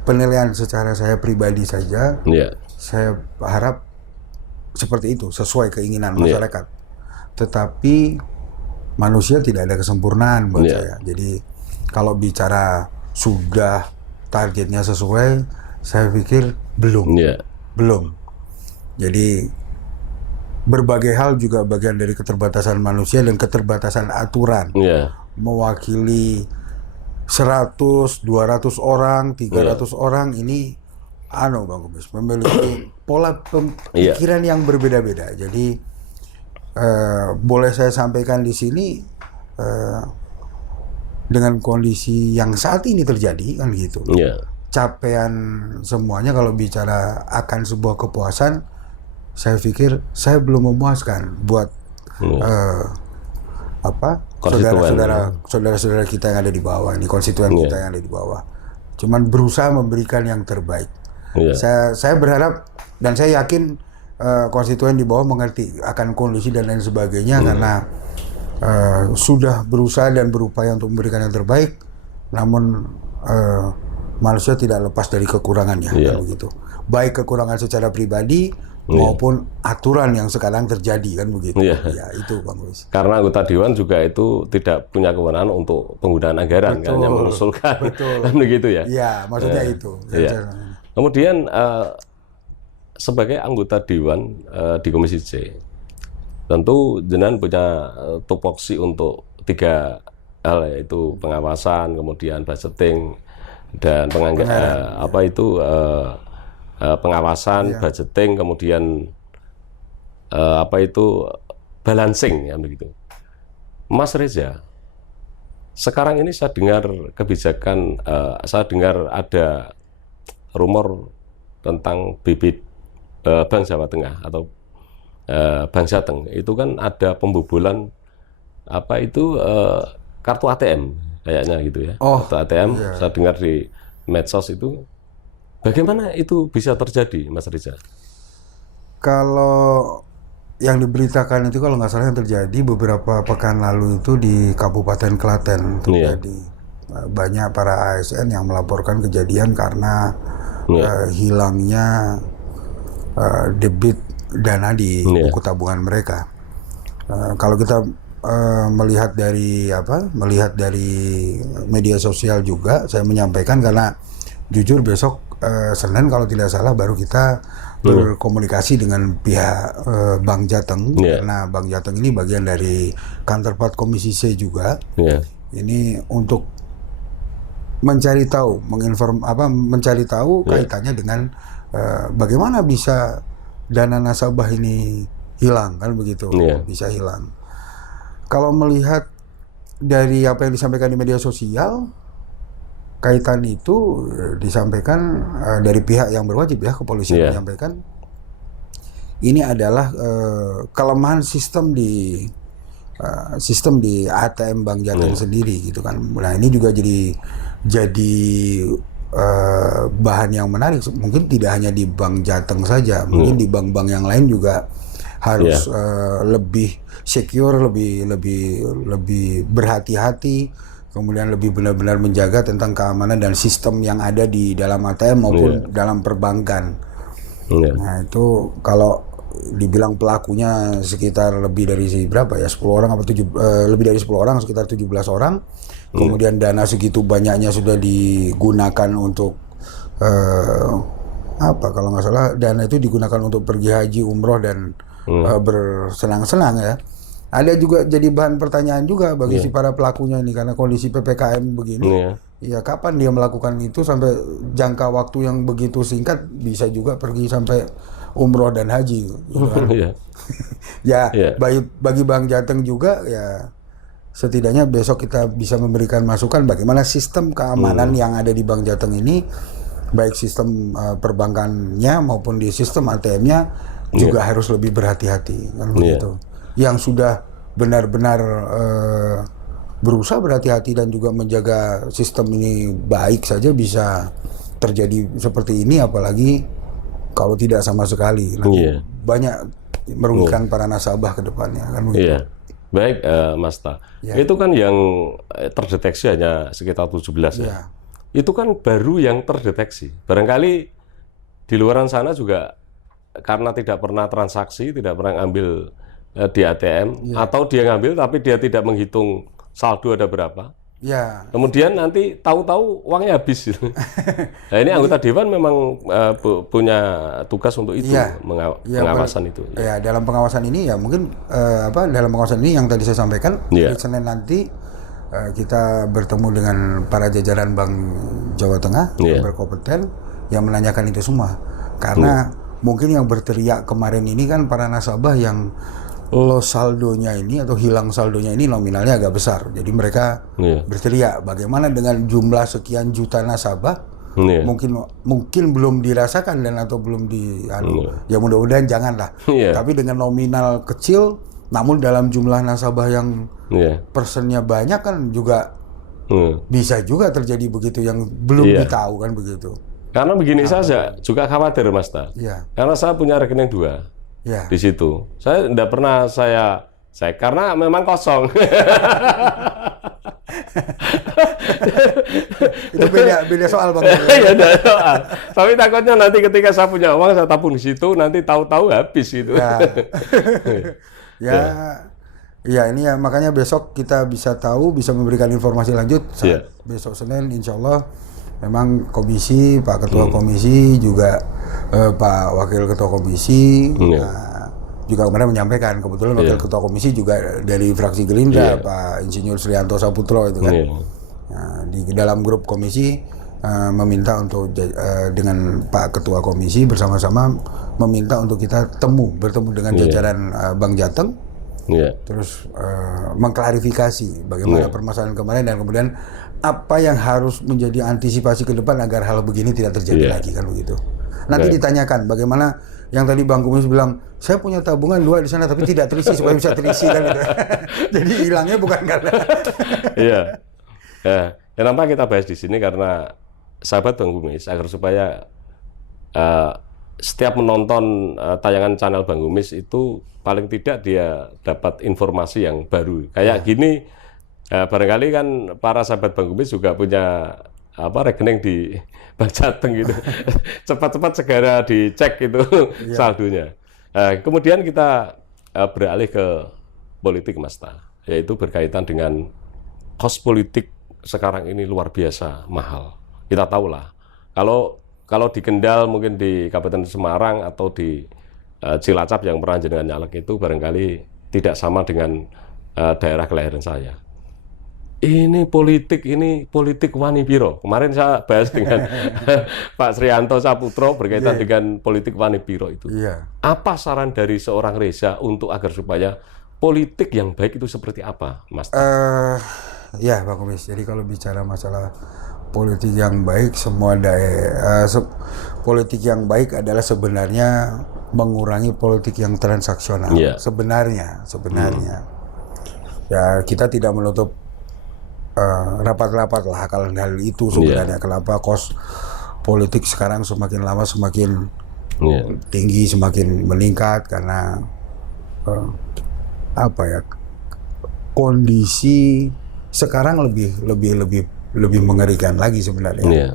penilaian secara saya pribadi saja, saya harap seperti itu, sesuai keinginan masyarakat. Tetapi manusia tidak ada kesempurnaan buat saya. Jadi kalau bicara sudah targetnya sesuai, saya pikir belum. Belum. Jadi berbagai hal juga bagian dari keterbatasan manusia dan keterbatasan aturan. Mewakili 100, 200 orang, 300 orang ini Bang Kumis, memiliki pola pemikiran yang berbeda-beda. Jadi boleh saya sampaikan di sini dengan kondisi yang saat ini terjadi kan gitu. Capaian semuanya kalau bicara akan sebuah kepuasan, saya pikir saya belum memuaskan buat saudara-saudara kita yang ada di bawah ini, konstituen kita yang ada di bawah. Cuman berusaha memberikan yang terbaik. Saya berharap dan saya yakin konstituen di bawah mengerti akan kondisi dan lain sebagainya, karena sudah berusaha dan berupaya untuk memberikan yang terbaik. Namun manusia tidak lepas dari kekurangannya, kan begitu. Baik kekurangan secara pribadi maupun aturan yang sekarang terjadi, kan begitu. Itu Bang Kumis. Karena anggota dewan juga itu tidak punya kewenangan untuk penggunaan anggaran, hanya mengusulkan, kan begitu ya. Maksudnya itu. Kemudian sebagai anggota dewan di Komisi C, tentu jenengan punya tupoksi untuk 3 hal, yaitu pengawasan, kemudian budgeting, dan pengawasan, budgeting, kemudian balancing, ya begitu. Mas Reza, sekarang ini saya dengar kebijakan, saya dengar ada rumor tentang bibit Bank Jawa Tengah atau Bank Jateng, itu kan ada pembobolan apa itu kartu ATM kayaknya gitu ya. Kartu ATM, iya. Saya dengar di medsos itu. Bagaimana itu bisa terjadi, Mas Reza? Kalau yang diberitakan itu kalau nggak salah yang terjadi beberapa pekan lalu itu di Kabupaten Klaten terjadi. Banyak para ASN yang melaporkan kejadian karena hilangnya debit dana di buku tabungan mereka. Kalau kita melihat dari media sosial juga, saya menyampaikan karena jujur besok Senin kalau tidak salah baru kita berkomunikasi dengan pihak Bank Jateng, karena Bank Jateng ini bagian dari counterpart Komisi C juga. Ini untuk mencari tahu, mencari tahu kaitannya dengan bagaimana bisa dana nasabah ini hilang, kan begitu, bisa hilang. Kalau melihat dari apa yang disampaikan di media sosial, kaitan itu disampaikan dari pihak yang berwajib, ya, kepolisian menyampaikan ini adalah kelemahan sistem di ATM Bank Jateng sendiri gitu kan. Nah, ini juga jadi bahan yang menarik. Mungkin tidak hanya di Bank Jateng saja, mungkin di bank-bank yang lain juga harus lebih secure, lebih berhati-hati. Kemudian lebih benar-benar menjaga tentang keamanan dan sistem yang ada di dalam ATM maupun dalam perbankan. Nah, itu kalau dibilang pelakunya sekitar lebih dari berapa ya, 10 orang apa lebih dari 10 orang, sekitar 17 orang. Kemudian dana segitu banyaknya sudah digunakan untuk kalau nggak salah dana itu digunakan untuk pergi haji, umroh dan bersenang-senang, ya. Ada juga jadi bahan pertanyaan juga bagi si para pelakunya ini, karena kondisi PPKM begini, ya kapan dia melakukan itu sampai jangka waktu yang begitu singkat, bisa juga pergi sampai umroh dan haji, gitu kan. Bagi Bank Jateng juga, ya setidaknya besok kita bisa memberikan masukan bagaimana sistem keamanan yang ada di Bank Jateng ini, baik sistem perbankannya maupun di sistem ATM-nya juga harus lebih berhati-hati, kan begitu. Yang sudah benar-benar berusaha berhati-hati dan juga menjaga sistem ini baik saja bisa terjadi seperti ini, apalagi kalau tidak sama sekali. Banyak merugikan para nasabah ke depannya, kan begitu. Baik, Mas Ta. Itu kan yang terdeteksi hanya sekitar 17 ya. Itu kan baru yang terdeteksi. Barangkali di luaran sana juga karena tidak pernah transaksi, tidak pernah ambil di ATM, atau dia ngambil tapi dia tidak menghitung saldo ada berapa. Kemudian nanti tahu-tahu uangnya habis. Nah, ini anggota Dewan memang punya tugas untuk itu, pengawasan itu. Dalam pengawasan ini mungkin dalam pengawasan ini yang tadi saya sampaikan, hari Senin nanti kita bertemu dengan para jajaran Bank Jawa Tengah yang berkompeten, yang menanyakan itu semua. Karena mungkin yang berteriak kemarin ini kan para nasabah yang saldonya ini atau hilang saldonya ini nominalnya agak besar. Jadi mereka berteriak bagaimana dengan jumlah sekian juta nasabah mungkin belum dirasakan dan atau belum ya mudah-mudahan janganlah. Tapi dengan nominal kecil namun dalam jumlah nasabah yang persennya banyak kan juga bisa juga terjadi begitu yang belum ditahu, kan begitu. Karena begini saja juga khawatir, Mas Ta. Karena saya punya rekening 2. Di situ saya tidak pernah saya karena memang kosong. Itu beda soal, Bang. Beda soal. Tapi takutnya nanti ketika saya punya uang saya tabung di situ, nanti tahu-tahu habis gitu. Ini makanya besok kita bisa memberikan informasi lanjut besok Senin, insya Allah. Memang komisi, Pak Ketua Komisi juga Pak Wakil Ketua Komisi juga kemarin menyampaikan, kebetulan Wakil Ketua Komisi juga dari fraksi Gerindra, Pak Insinyur Srianto Saputro itu kan. Nah, di dalam grup komisi meminta untuk dengan Pak Ketua Komisi bersama-sama meminta untuk kita bertemu dengan jajaran Bank Jateng terus mengklarifikasi bagaimana permasalahan kemarin dan kemudian apa yang harus menjadi antisipasi ke depan agar hal begini tidak terjadi lagi, kan begitu. Nanti ditanyakan bagaimana yang tadi Bang Kumis bilang, saya punya tabungan 2 di sana tapi tidak terisi, supaya bisa terisi kan gitu. Jadi hilangnya bukan karena Iya. Kenapa kita bahas di sini, karena sahabat Bang Kumis, agar supaya setiap menonton tayangan channel Bang Kumis itu paling tidak dia dapat informasi yang baru. Kayak gini, barangkali kan para sahabat Bang Kumis juga punya rekening di Bank Jateng gitu. Cepat-cepat segera dicek itu saldonya. Kemudian kita beralih ke politik, Mas Ta, yaitu berkaitan dengan kos politik sekarang ini luar biasa mahal. Kita tahulah, kalau di Kendal, mungkin di Kabupaten Semarang atau di Cilacap yang pernah jenengan nyalek itu barangkali tidak sama dengan daerah kelahiran saya. Ini politik wani piro. Kemarin saya bahas dengan Pak Srianto Saputro berkaitan dengan politik wani piro itu. Apa saran dari seorang Reza untuk agar supaya politik yang baik itu seperti apa, Mas? Ya, Pak Kumis. Jadi kalau bicara masalah politik yang baik, politik yang baik adalah sebenarnya mengurangi politik yang transaksional. Sebenarnya. Ya, kita tidak menutup rapat-rapat lah kalau hal itu sebenarnya. Kenapa kos politik sekarang semakin lama semakin tinggi, semakin meningkat karena kondisi sekarang lebih mengerikan lagi sebenarnya.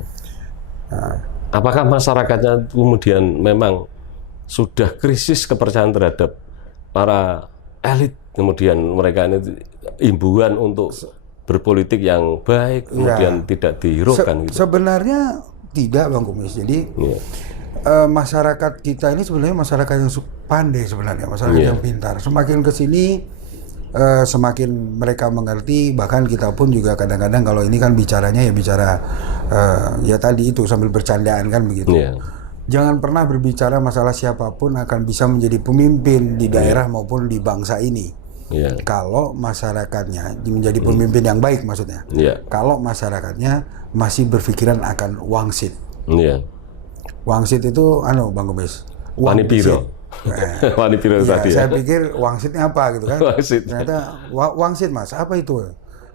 Apakah masyarakatnya kemudian memang sudah krisis kepercayaan terhadap para elit, kemudian mereka ini imbauan untuk berpolitik yang baik, kemudian tidak dihiraukan gitu? Sebenarnya tidak, Bang Kumis. Jadi masyarakat kita ini sebenarnya masyarakat yang pandai sebenarnya, masyarakat yang pintar. Semakin ke sini semakin mereka mengerti, bahkan kita pun juga kadang-kadang kalau ini kan bicaranya ya tadi itu sambil bercandaan kan begitu. Jangan pernah berbicara masalah siapapun akan bisa menjadi pemimpin di daerah maupun di bangsa ini. Kalau masyarakatnya menjadi pemimpin yang baik, maksudnya. Kalau masyarakatnya masih berpikiran akan wangsit. Wangsit itu Bang Kumis. Wani piro. Wani piro tadi. Saya pikir wangsitnya apa gitu kan. Ternyata wangsit, Mas. Apa itu?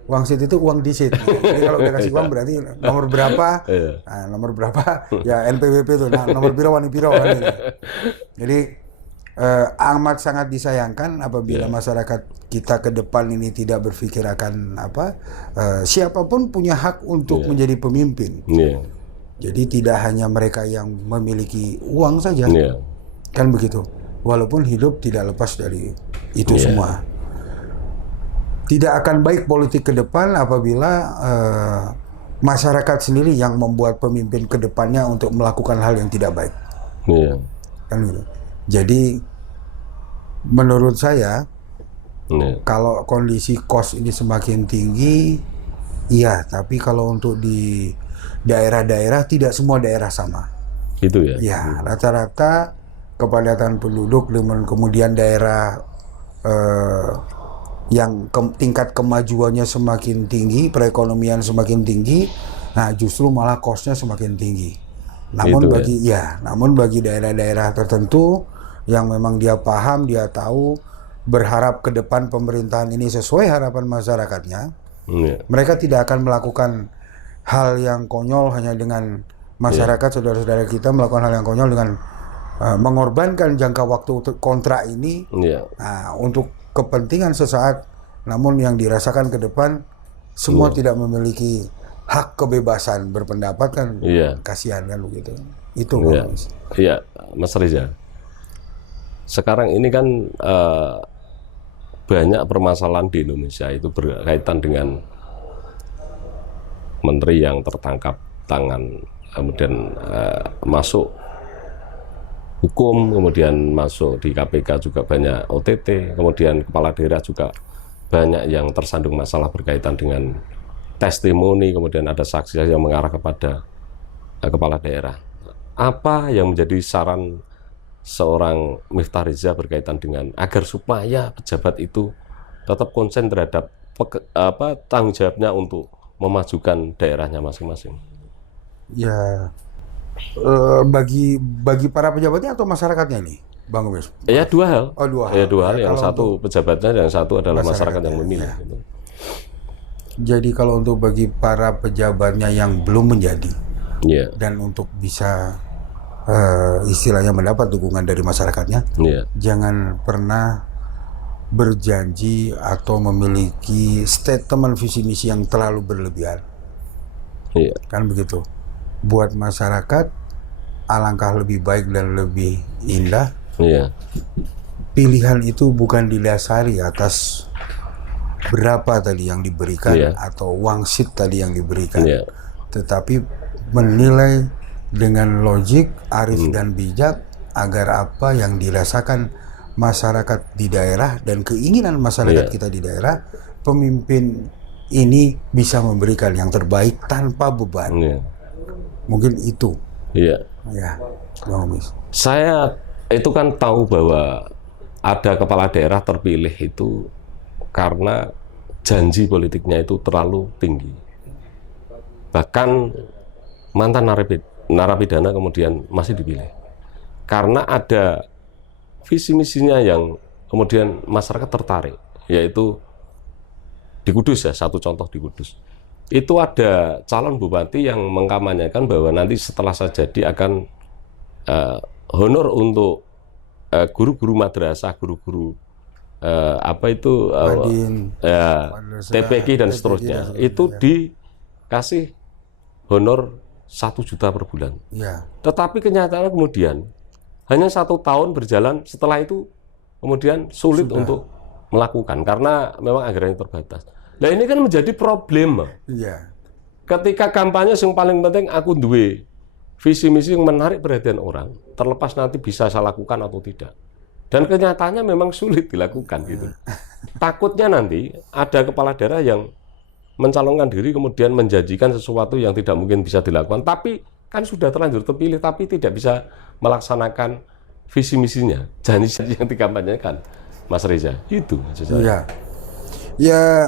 Wangsit itu uang disit. Jadi kalau dia kasih uang berarti nomor berapa? Nomor berapa? Ya NPWP itu. Nah, nomor piro wani piro kan gitu. Jadi amat sangat disayangkan apabila masyarakat kita ke depan ini tidak berpikir akan siapapun punya hak untuk menjadi pemimpin. Jadi tidak hanya mereka yang memiliki uang saja, kan begitu. Walaupun hidup tidak lepas dari itu semua. Tidak akan baik politik ke depan apabila masyarakat sendiri yang membuat pemimpin ke depannya untuk melakukan hal yang tidak baik. Kan gitu. Jadi menurut saya kalau kondisi kos ini semakin tinggi, tapi kalau untuk di daerah-daerah tidak semua daerah sama. Gitu ya. Ya, rata-rata kepadatan penduduk dengan kemudian daerah yang tingkat kemajuannya semakin tinggi, perekonomian semakin tinggi, nah justru malah kosnya semakin tinggi. Namun namun bagi daerah-daerah tertentu yang memang dia paham, dia tahu, berharap ke depan pemerintahan ini sesuai harapan masyarakatnya, mereka tidak akan melakukan hal yang konyol hanya dengan masyarakat, saudara-saudara kita melakukan hal yang konyol dengan mengorbankan jangka waktu kontrak ini untuk kepentingan sesaat, namun yang dirasakan ke depan semua tidak memiliki hak kebebasan berpendapat kan, kasihan kan begitu. Itu Mas. Iya, Mas Reza. Sekarang ini kan banyak permasalahan di Indonesia itu berkaitan dengan menteri yang tertangkap tangan, kemudian masuk hukum, kemudian masuk di KPK juga banyak OTT, kemudian kepala daerah juga banyak yang tersandung masalah berkaitan dengan testimoni, kemudian ada saksi yang mengarah kepada kepala daerah. Apa yang menjadi saran seorang Miftah Reza berkaitan dengan agar supaya pejabat itu tetap konsen terhadap tanggung jawabnya untuk memajukan daerahnya masing-masing? Ya, bagi para pejabatnya atau masyarakatnya nih, Bang Umis? Ya dua hal. Oh, dua hal. Ya dua hal. Ya, yang satu pejabatnya, yang satu adalah masyarakat yang memilih. Ya. Gitu. Jadi kalau untuk bagi para pejabatnya yang belum menjadi, Yeah. dan untuk bisa istilahnya mendapat dukungan dari masyarakatnya, jangan pernah berjanji atau memiliki statement visi misi yang terlalu berlebihan. Kan begitu. Buat masyarakat alangkah lebih baik dan lebih indah. Pilihan itu bukan didasari atas berapa tadi yang diberikan atau wangsit tadi yang diberikan, tetapi menilai dengan logik, arif dan bijak agar apa yang dirasakan masyarakat di daerah dan keinginan masyarakat kita di daerah, pemimpin ini bisa memberikan yang terbaik tanpa beban. Mungkin itu. Ya, Bang Umis. Saya itu kan tahu bahwa ada kepala daerah terpilih itu karena janji politiknya itu terlalu tinggi. Bahkan mantan narapidana kemudian masih dipilih. Karena ada visi misinya yang kemudian masyarakat tertarik, yaitu di Kudus ya, satu contoh di Kudus. Itu ada calon bupati yang mengkampanyekan bahwa nanti setelah saya jadi akan honor untuk guru-guru madrasah, guru-guru TPQ dan seterusnya, itu dikasih honor 1 juta per bulan. Tetapi kenyataannya kemudian hanya 1 tahun berjalan, setelah itu kemudian sulit untuk melakukan karena memang anggarannya terbatas. Nah ini kan menjadi problem. Ketika kampanye yang paling penting aku duwe visi misi yang menarik perhatian orang, terlepas nanti bisa saya lakukan atau tidak. Dan kenyataannya memang sulit dilakukan gitu. Takutnya nanti ada kepala daerah yang mencalonkan diri kemudian menjanjikan sesuatu yang tidak mungkin bisa dilakukan, tapi kan sudah terlanjur terpilih tapi tidak bisa melaksanakan visi misinya, janji-janji yang dikampanyekan, Mas Reza. Itu maksud saya. Ya,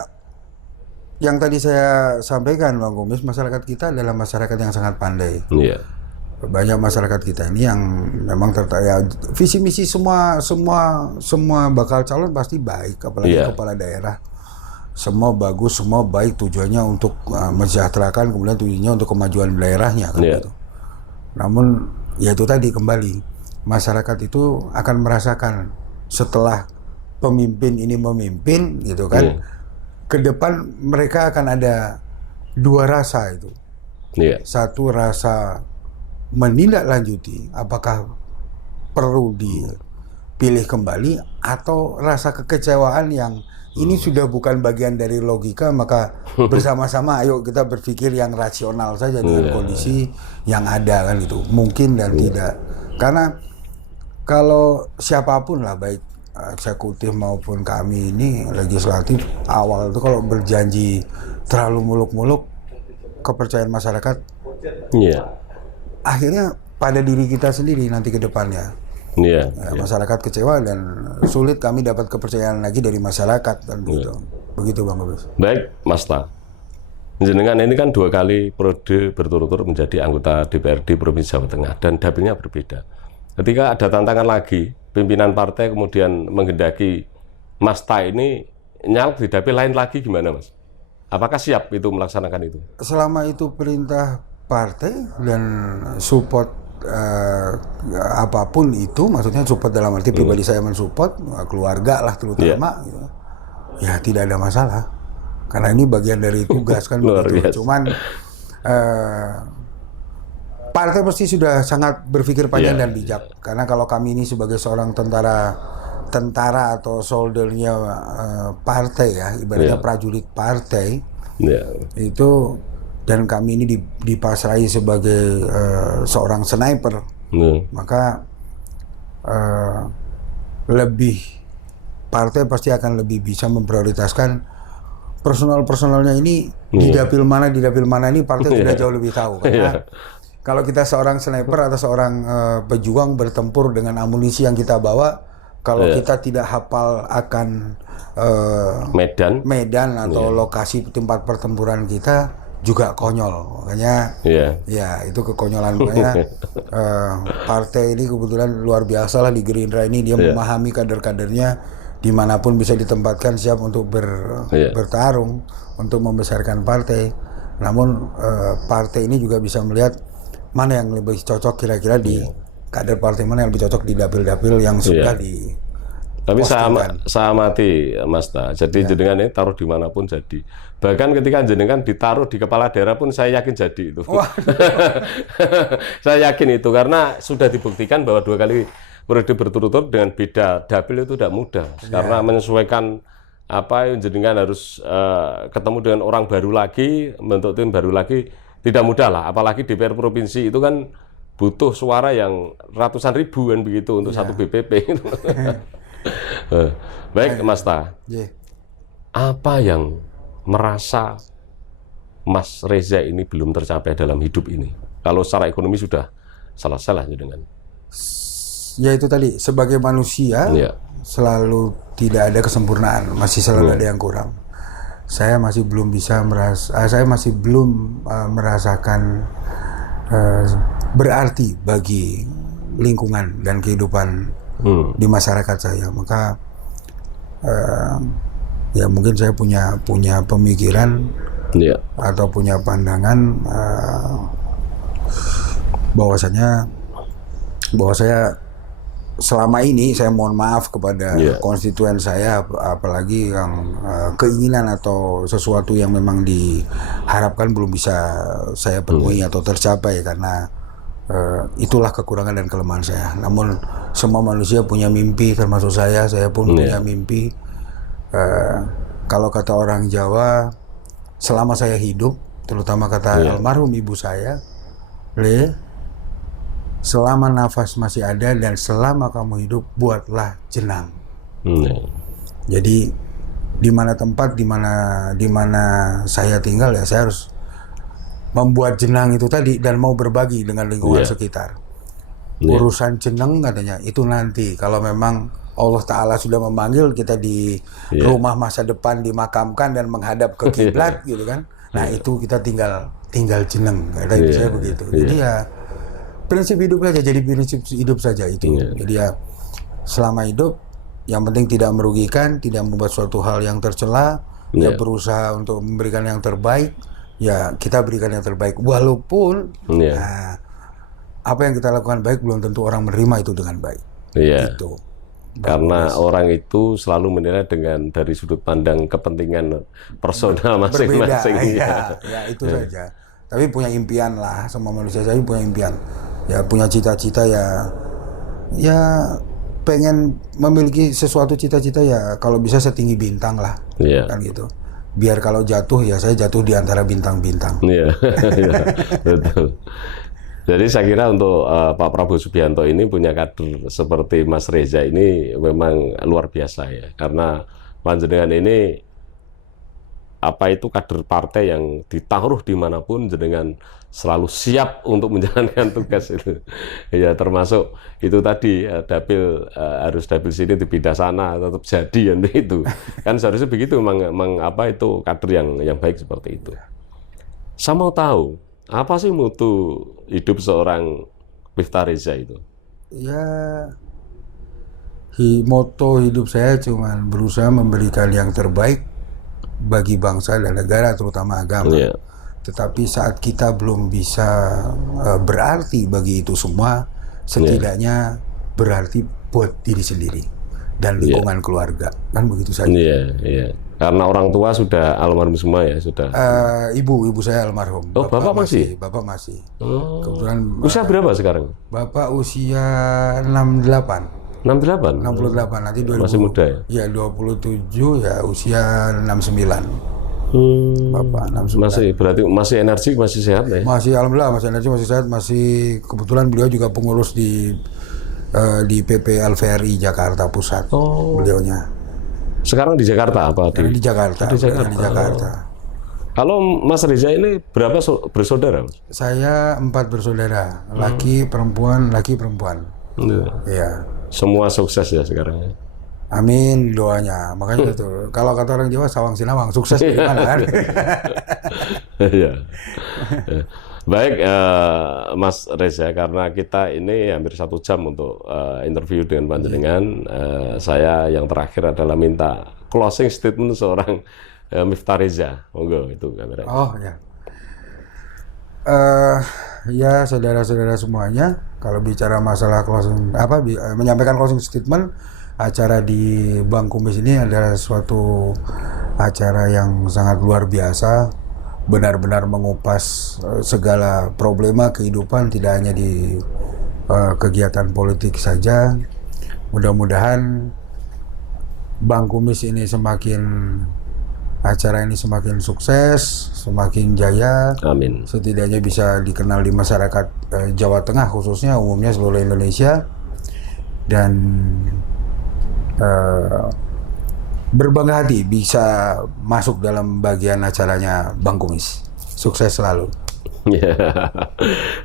yang tadi saya sampaikan, Bang Umis, masyarakat kita adalah masyarakat yang sangat pandai. Banyak masyarakat kita ini yang memang tertarik, visi misi semua bakal calon pasti baik, apalagi kepala daerah. Semua bagus, semua baik, tujuannya untuk mensejahterakan, kemudian tujuannya untuk kemajuan daerahnya kan gitu. Namun ya itu tadi kembali, masyarakat itu akan merasakan setelah pemimpin ini memimpin gitu kan, ke depan mereka akan ada dua rasa itu. Satu rasa menindaklanjuti apakah perlu dipilih kembali, atau rasa kekecewaan yang ini sudah bukan bagian dari logika, maka bersama-sama ayo kita berpikir yang rasional saja dengan kondisi yang ada kan itu. Mungkin dan tidak. Karena kalau siapapun lah, baik eksekutif maupun kami ini legislatif, awal itu kalau berjanji terlalu muluk-muluk, kepercayaan masyarakat akhirnya pada diri kita sendiri nanti ke depannya. Masyarakat kecewa dan sulit kami dapat kepercayaan lagi dari masyarakat kan gitu. Begitu Bang Umis. Baik, Mas Ta. Jenengan ini kan 2 kali periode berturut-turut menjadi anggota DPRD Provinsi Jawa Tengah dan dapilnya berbeda. Ketika ada tantangan lagi, pimpinan partai kemudian menghendaki Mas Ta ini nyalek di dapil lain lagi, gimana Mas? Apakah siap itu melaksanakan itu? Selama itu perintah partai dan support apapun itu, maksudnya support dalam arti pribadi saya mensupport keluarga lah terutama, gitu. Ya tidak ada masalah karena ini bagian dari tugas kan begitu. Cuman partai pasti sudah sangat berpikir panjang dan bijak, karena kalau kami ini sebagai seorang tentara atau soldernya partai ya, ibaratnya prajurit partai itu. Dan kami ini dipasrai sebagai seorang sniper, maka lebih partai pasti akan lebih bisa memprioritaskan personalnya ini di dapil mana ini partai sudah jauh lebih tahu, karena kalau kita seorang sniper atau seorang pejuang bertempur dengan amunisi yang kita bawa, kalau kita tidak hafal akan medan atau lokasi tempat pertempuran kita, juga konyol. Makanya ya itu kekonyolan. Makanya partai ini kebetulan luar biasa lah di Gerindra ini, dia memahami kader-kadernya dimanapun bisa ditempatkan, siap untuk bertarung untuk membesarkan partai. Namun partai ini juga bisa melihat mana yang lebih cocok kira-kira di kader partai, mana yang lebih cocok di dapil-dapil yang sudah di. Tapi saya mati Mas Ta. Jadi jenengan ini taruh dimanapun jadi. Bahkan ketika jenengan ditaruh di kepala daerah pun saya yakin jadi itu. Saya yakin itu karena sudah dibuktikan bahwa 2 kali periode berturut-turut dengan beda dapil itu tidak mudah. Karena menyesuaikan apa yang jenengan harus ketemu dengan orang baru lagi, membentuk tim baru lagi tidak mudah lah. Apalagi DPR provinsi itu kan butuh suara yang ratusan ribu kan begitu untuk satu BPP. Baik Mas Ta, apa yang merasa Mas Reza ini belum tercapai dalam hidup ini? Kalau secara ekonomi sudah selesai lah dengan. Ya itu tadi, sebagai manusia selalu tidak ada kesempurnaan, masih selalu ada yang kurang. Saya masih belum bisa merasakan berarti bagi lingkungan dan kehidupan di masyarakat saya. Maka ya mungkin saya punya pemikiran atau punya pandangan bahwa saya selama ini, saya mohon maaf kepada konstituen saya, apalagi yang keinginan atau sesuatu yang memang diharapkan belum bisa saya penuhi atau tercapai, karena itulah kekurangan dan kelemahan saya. Namun semua manusia punya mimpi, termasuk saya pun punya mimpi. Kalau kata orang Jawa, selama saya hidup, terutama kata almarhum ibu saya, selama nafas masih ada dan selama kamu hidup, buatlah jenang. Jadi di mana tempat, di mana saya tinggal, ya saya harus membuat jenang itu tadi dan mau berbagi dengan lingkungan sekitar. Urusan jenang katanya itu nanti kalau memang Allah Ta'ala sudah memanggil kita di rumah masa depan, dimakamkan dan menghadap ke kiblat gitu kan. Nah itu kita tinggal jenang, kata ibu saya begitu. Jadi ya prinsip hidup saja, jadi prinsip hidup saja itu. Jadi ya selama hidup yang penting tidak merugikan, tidak membuat suatu hal yang tercela, ya berusaha untuk memberikan yang terbaik, ya kita berikan yang terbaik. Walaupun apa yang kita lakukan baik belum tentu orang menerima itu dengan baik. Gitu. Karena orang itu selalu menilai dari sudut pandang kepentingan personal masing-masing. Ya itu saja. Tapi punya impian lah, semua manusia saya punya impian. Ya punya cita-cita, ya pengen memiliki sesuatu cita-cita, ya kalau bisa setinggi bintang lah, kan gitu. Biar kalau jatuh, ya saya jatuh di antara bintang-bintang. Betul. Jadi saya kira untuk Pak Prabowo Subianto ini punya kader seperti Mas Reza ini memang luar biasa ya. Karena panjenengan ini kader partai yang ditaruh dimanapun jenengan selalu siap untuk menjalankan tugas itu. Ya termasuk itu tadi harus dapil sini dipindah sana tetap jadi itu. Kan seharusnya begitu memang itu kader yang baik seperti itu. Saya mau tahu apa sih mutu hidup seorang Miftah Reza itu? Ya moto hidup saya cuma berusaha memberikan yang terbaik bagi bangsa dan negara, terutama agama. Tetapi saat kita belum bisa berarti bagi itu semua, setidaknya berarti buat diri sendiri dan lingkungan keluarga, kan begitu saja. Karena orang tua sudah almarhum semua ya, sudah. Ibu saya almarhum. Oh, Bapak masih? Bapak masih. Kebetulan. Usia berapa sekarang? Bapak usia 68. 68 nanti 2000. Masih muda ya? Ya 27 ya, usia 69. Bapak 69. Berarti masih energi, masih sehat ya? Masih alhamdulillah, masih energi, masih sehat, masih kebetulan beliau juga pengurus di PP LVRI Jakarta Pusat. Beliaunya. Sekarang di Jakarta apa? Di Jakarta. Di Jakarta. Kalau Mas Reza ini berapa bersaudara? Saya 4 bersaudara, laki, perempuan, laki, perempuan. Iya. Semua sukses ya sekarang ya? Amin, doanya. Makanya itu, kalau kata orang Jawa, sawang sinawang, sukses dari mana kan? Iya. Baik, Mas Reza, karena kita ini hampir 1 jam untuk interview dengan panjenengan, saya yang terakhir adalah minta closing statement seorang Miftah Reza. Monggo, itu kamera. Oh ya. Ya saudara-saudara semuanya, kalau bicara masalah closing menyampaikan closing statement, acara di Bank Kumis ini adalah suatu acara yang sangat luar biasa, benar-benar mengupas segala problema kehidupan, tidak hanya di kegiatan politik saja. Mudah-mudahan Bank Kumis ini acara ini semakin sukses, semakin jaya. Amin. Setidaknya bisa dikenal di masyarakat Jawa Tengah, khususnya umumnya seluruh Indonesia, dan berbangga hati bisa masuk dalam bagian acaranya Bank Kumis. Sukses selalu.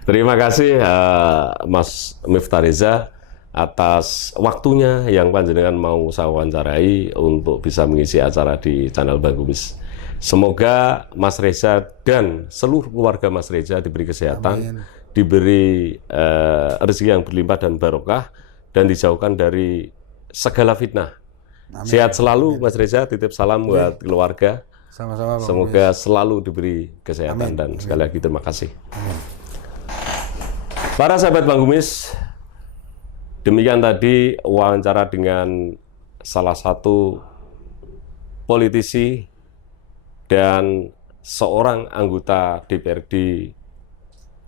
Terima kasih Mas Miftah Reza atas waktunya yang panjenengan mau saya wawancarai untuk bisa mengisi acara di channel Bank Kumis. Semoga Mas Reza dan seluruh keluarga Mas Reza diberi kesehatan, amin, diberi rezeki yang berlimpah dan barokah, dan dijauhkan dari segala fitnah. Amin. Sehat selalu, amin, Mas Reza. Titip salam buat keluarga. Sama-sama. Semoga selalu diberi kesehatan, amin, dan sekali lagi terima kasih. Amin. Para sahabat Bank Kumis, demikian tadi wawancara dengan salah satu politisi dan seorang anggota DPRD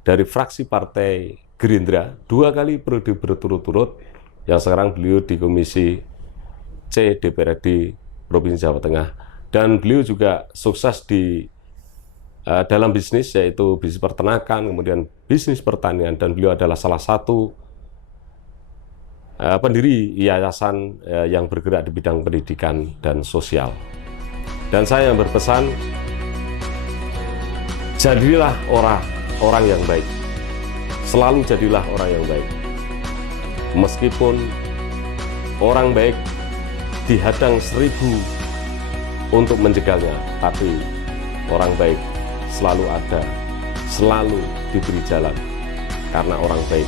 dari fraksi Partai Gerindra, 2 kali periode berturut-turut, yang sekarang beliau di Komisi C DPRD Provinsi Jawa Tengah. Dan beliau juga sukses di dalam bisnis, yaitu bisnis peternakan, kemudian bisnis pertanian, dan beliau adalah salah satu pendiri yayasan yang bergerak di bidang pendidikan dan sosial. Dan saya yang berpesan, jadilah orang yang baik. Selalu jadilah orang yang baik. Meskipun orang baik dihadang 1000 untuk menjegalnya, tapi orang baik selalu ada, selalu diberi jalan. Karena orang baik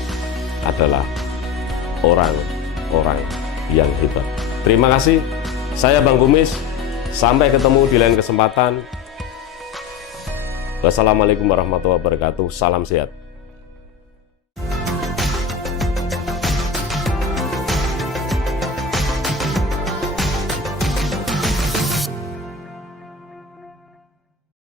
adalah orang-orang yang hebat. Terima kasih. Saya Bang Kumis. Sampai ketemu di lain kesempatan. Wassalamualaikum warahmatullahi wabarakatuh. Salam sehat.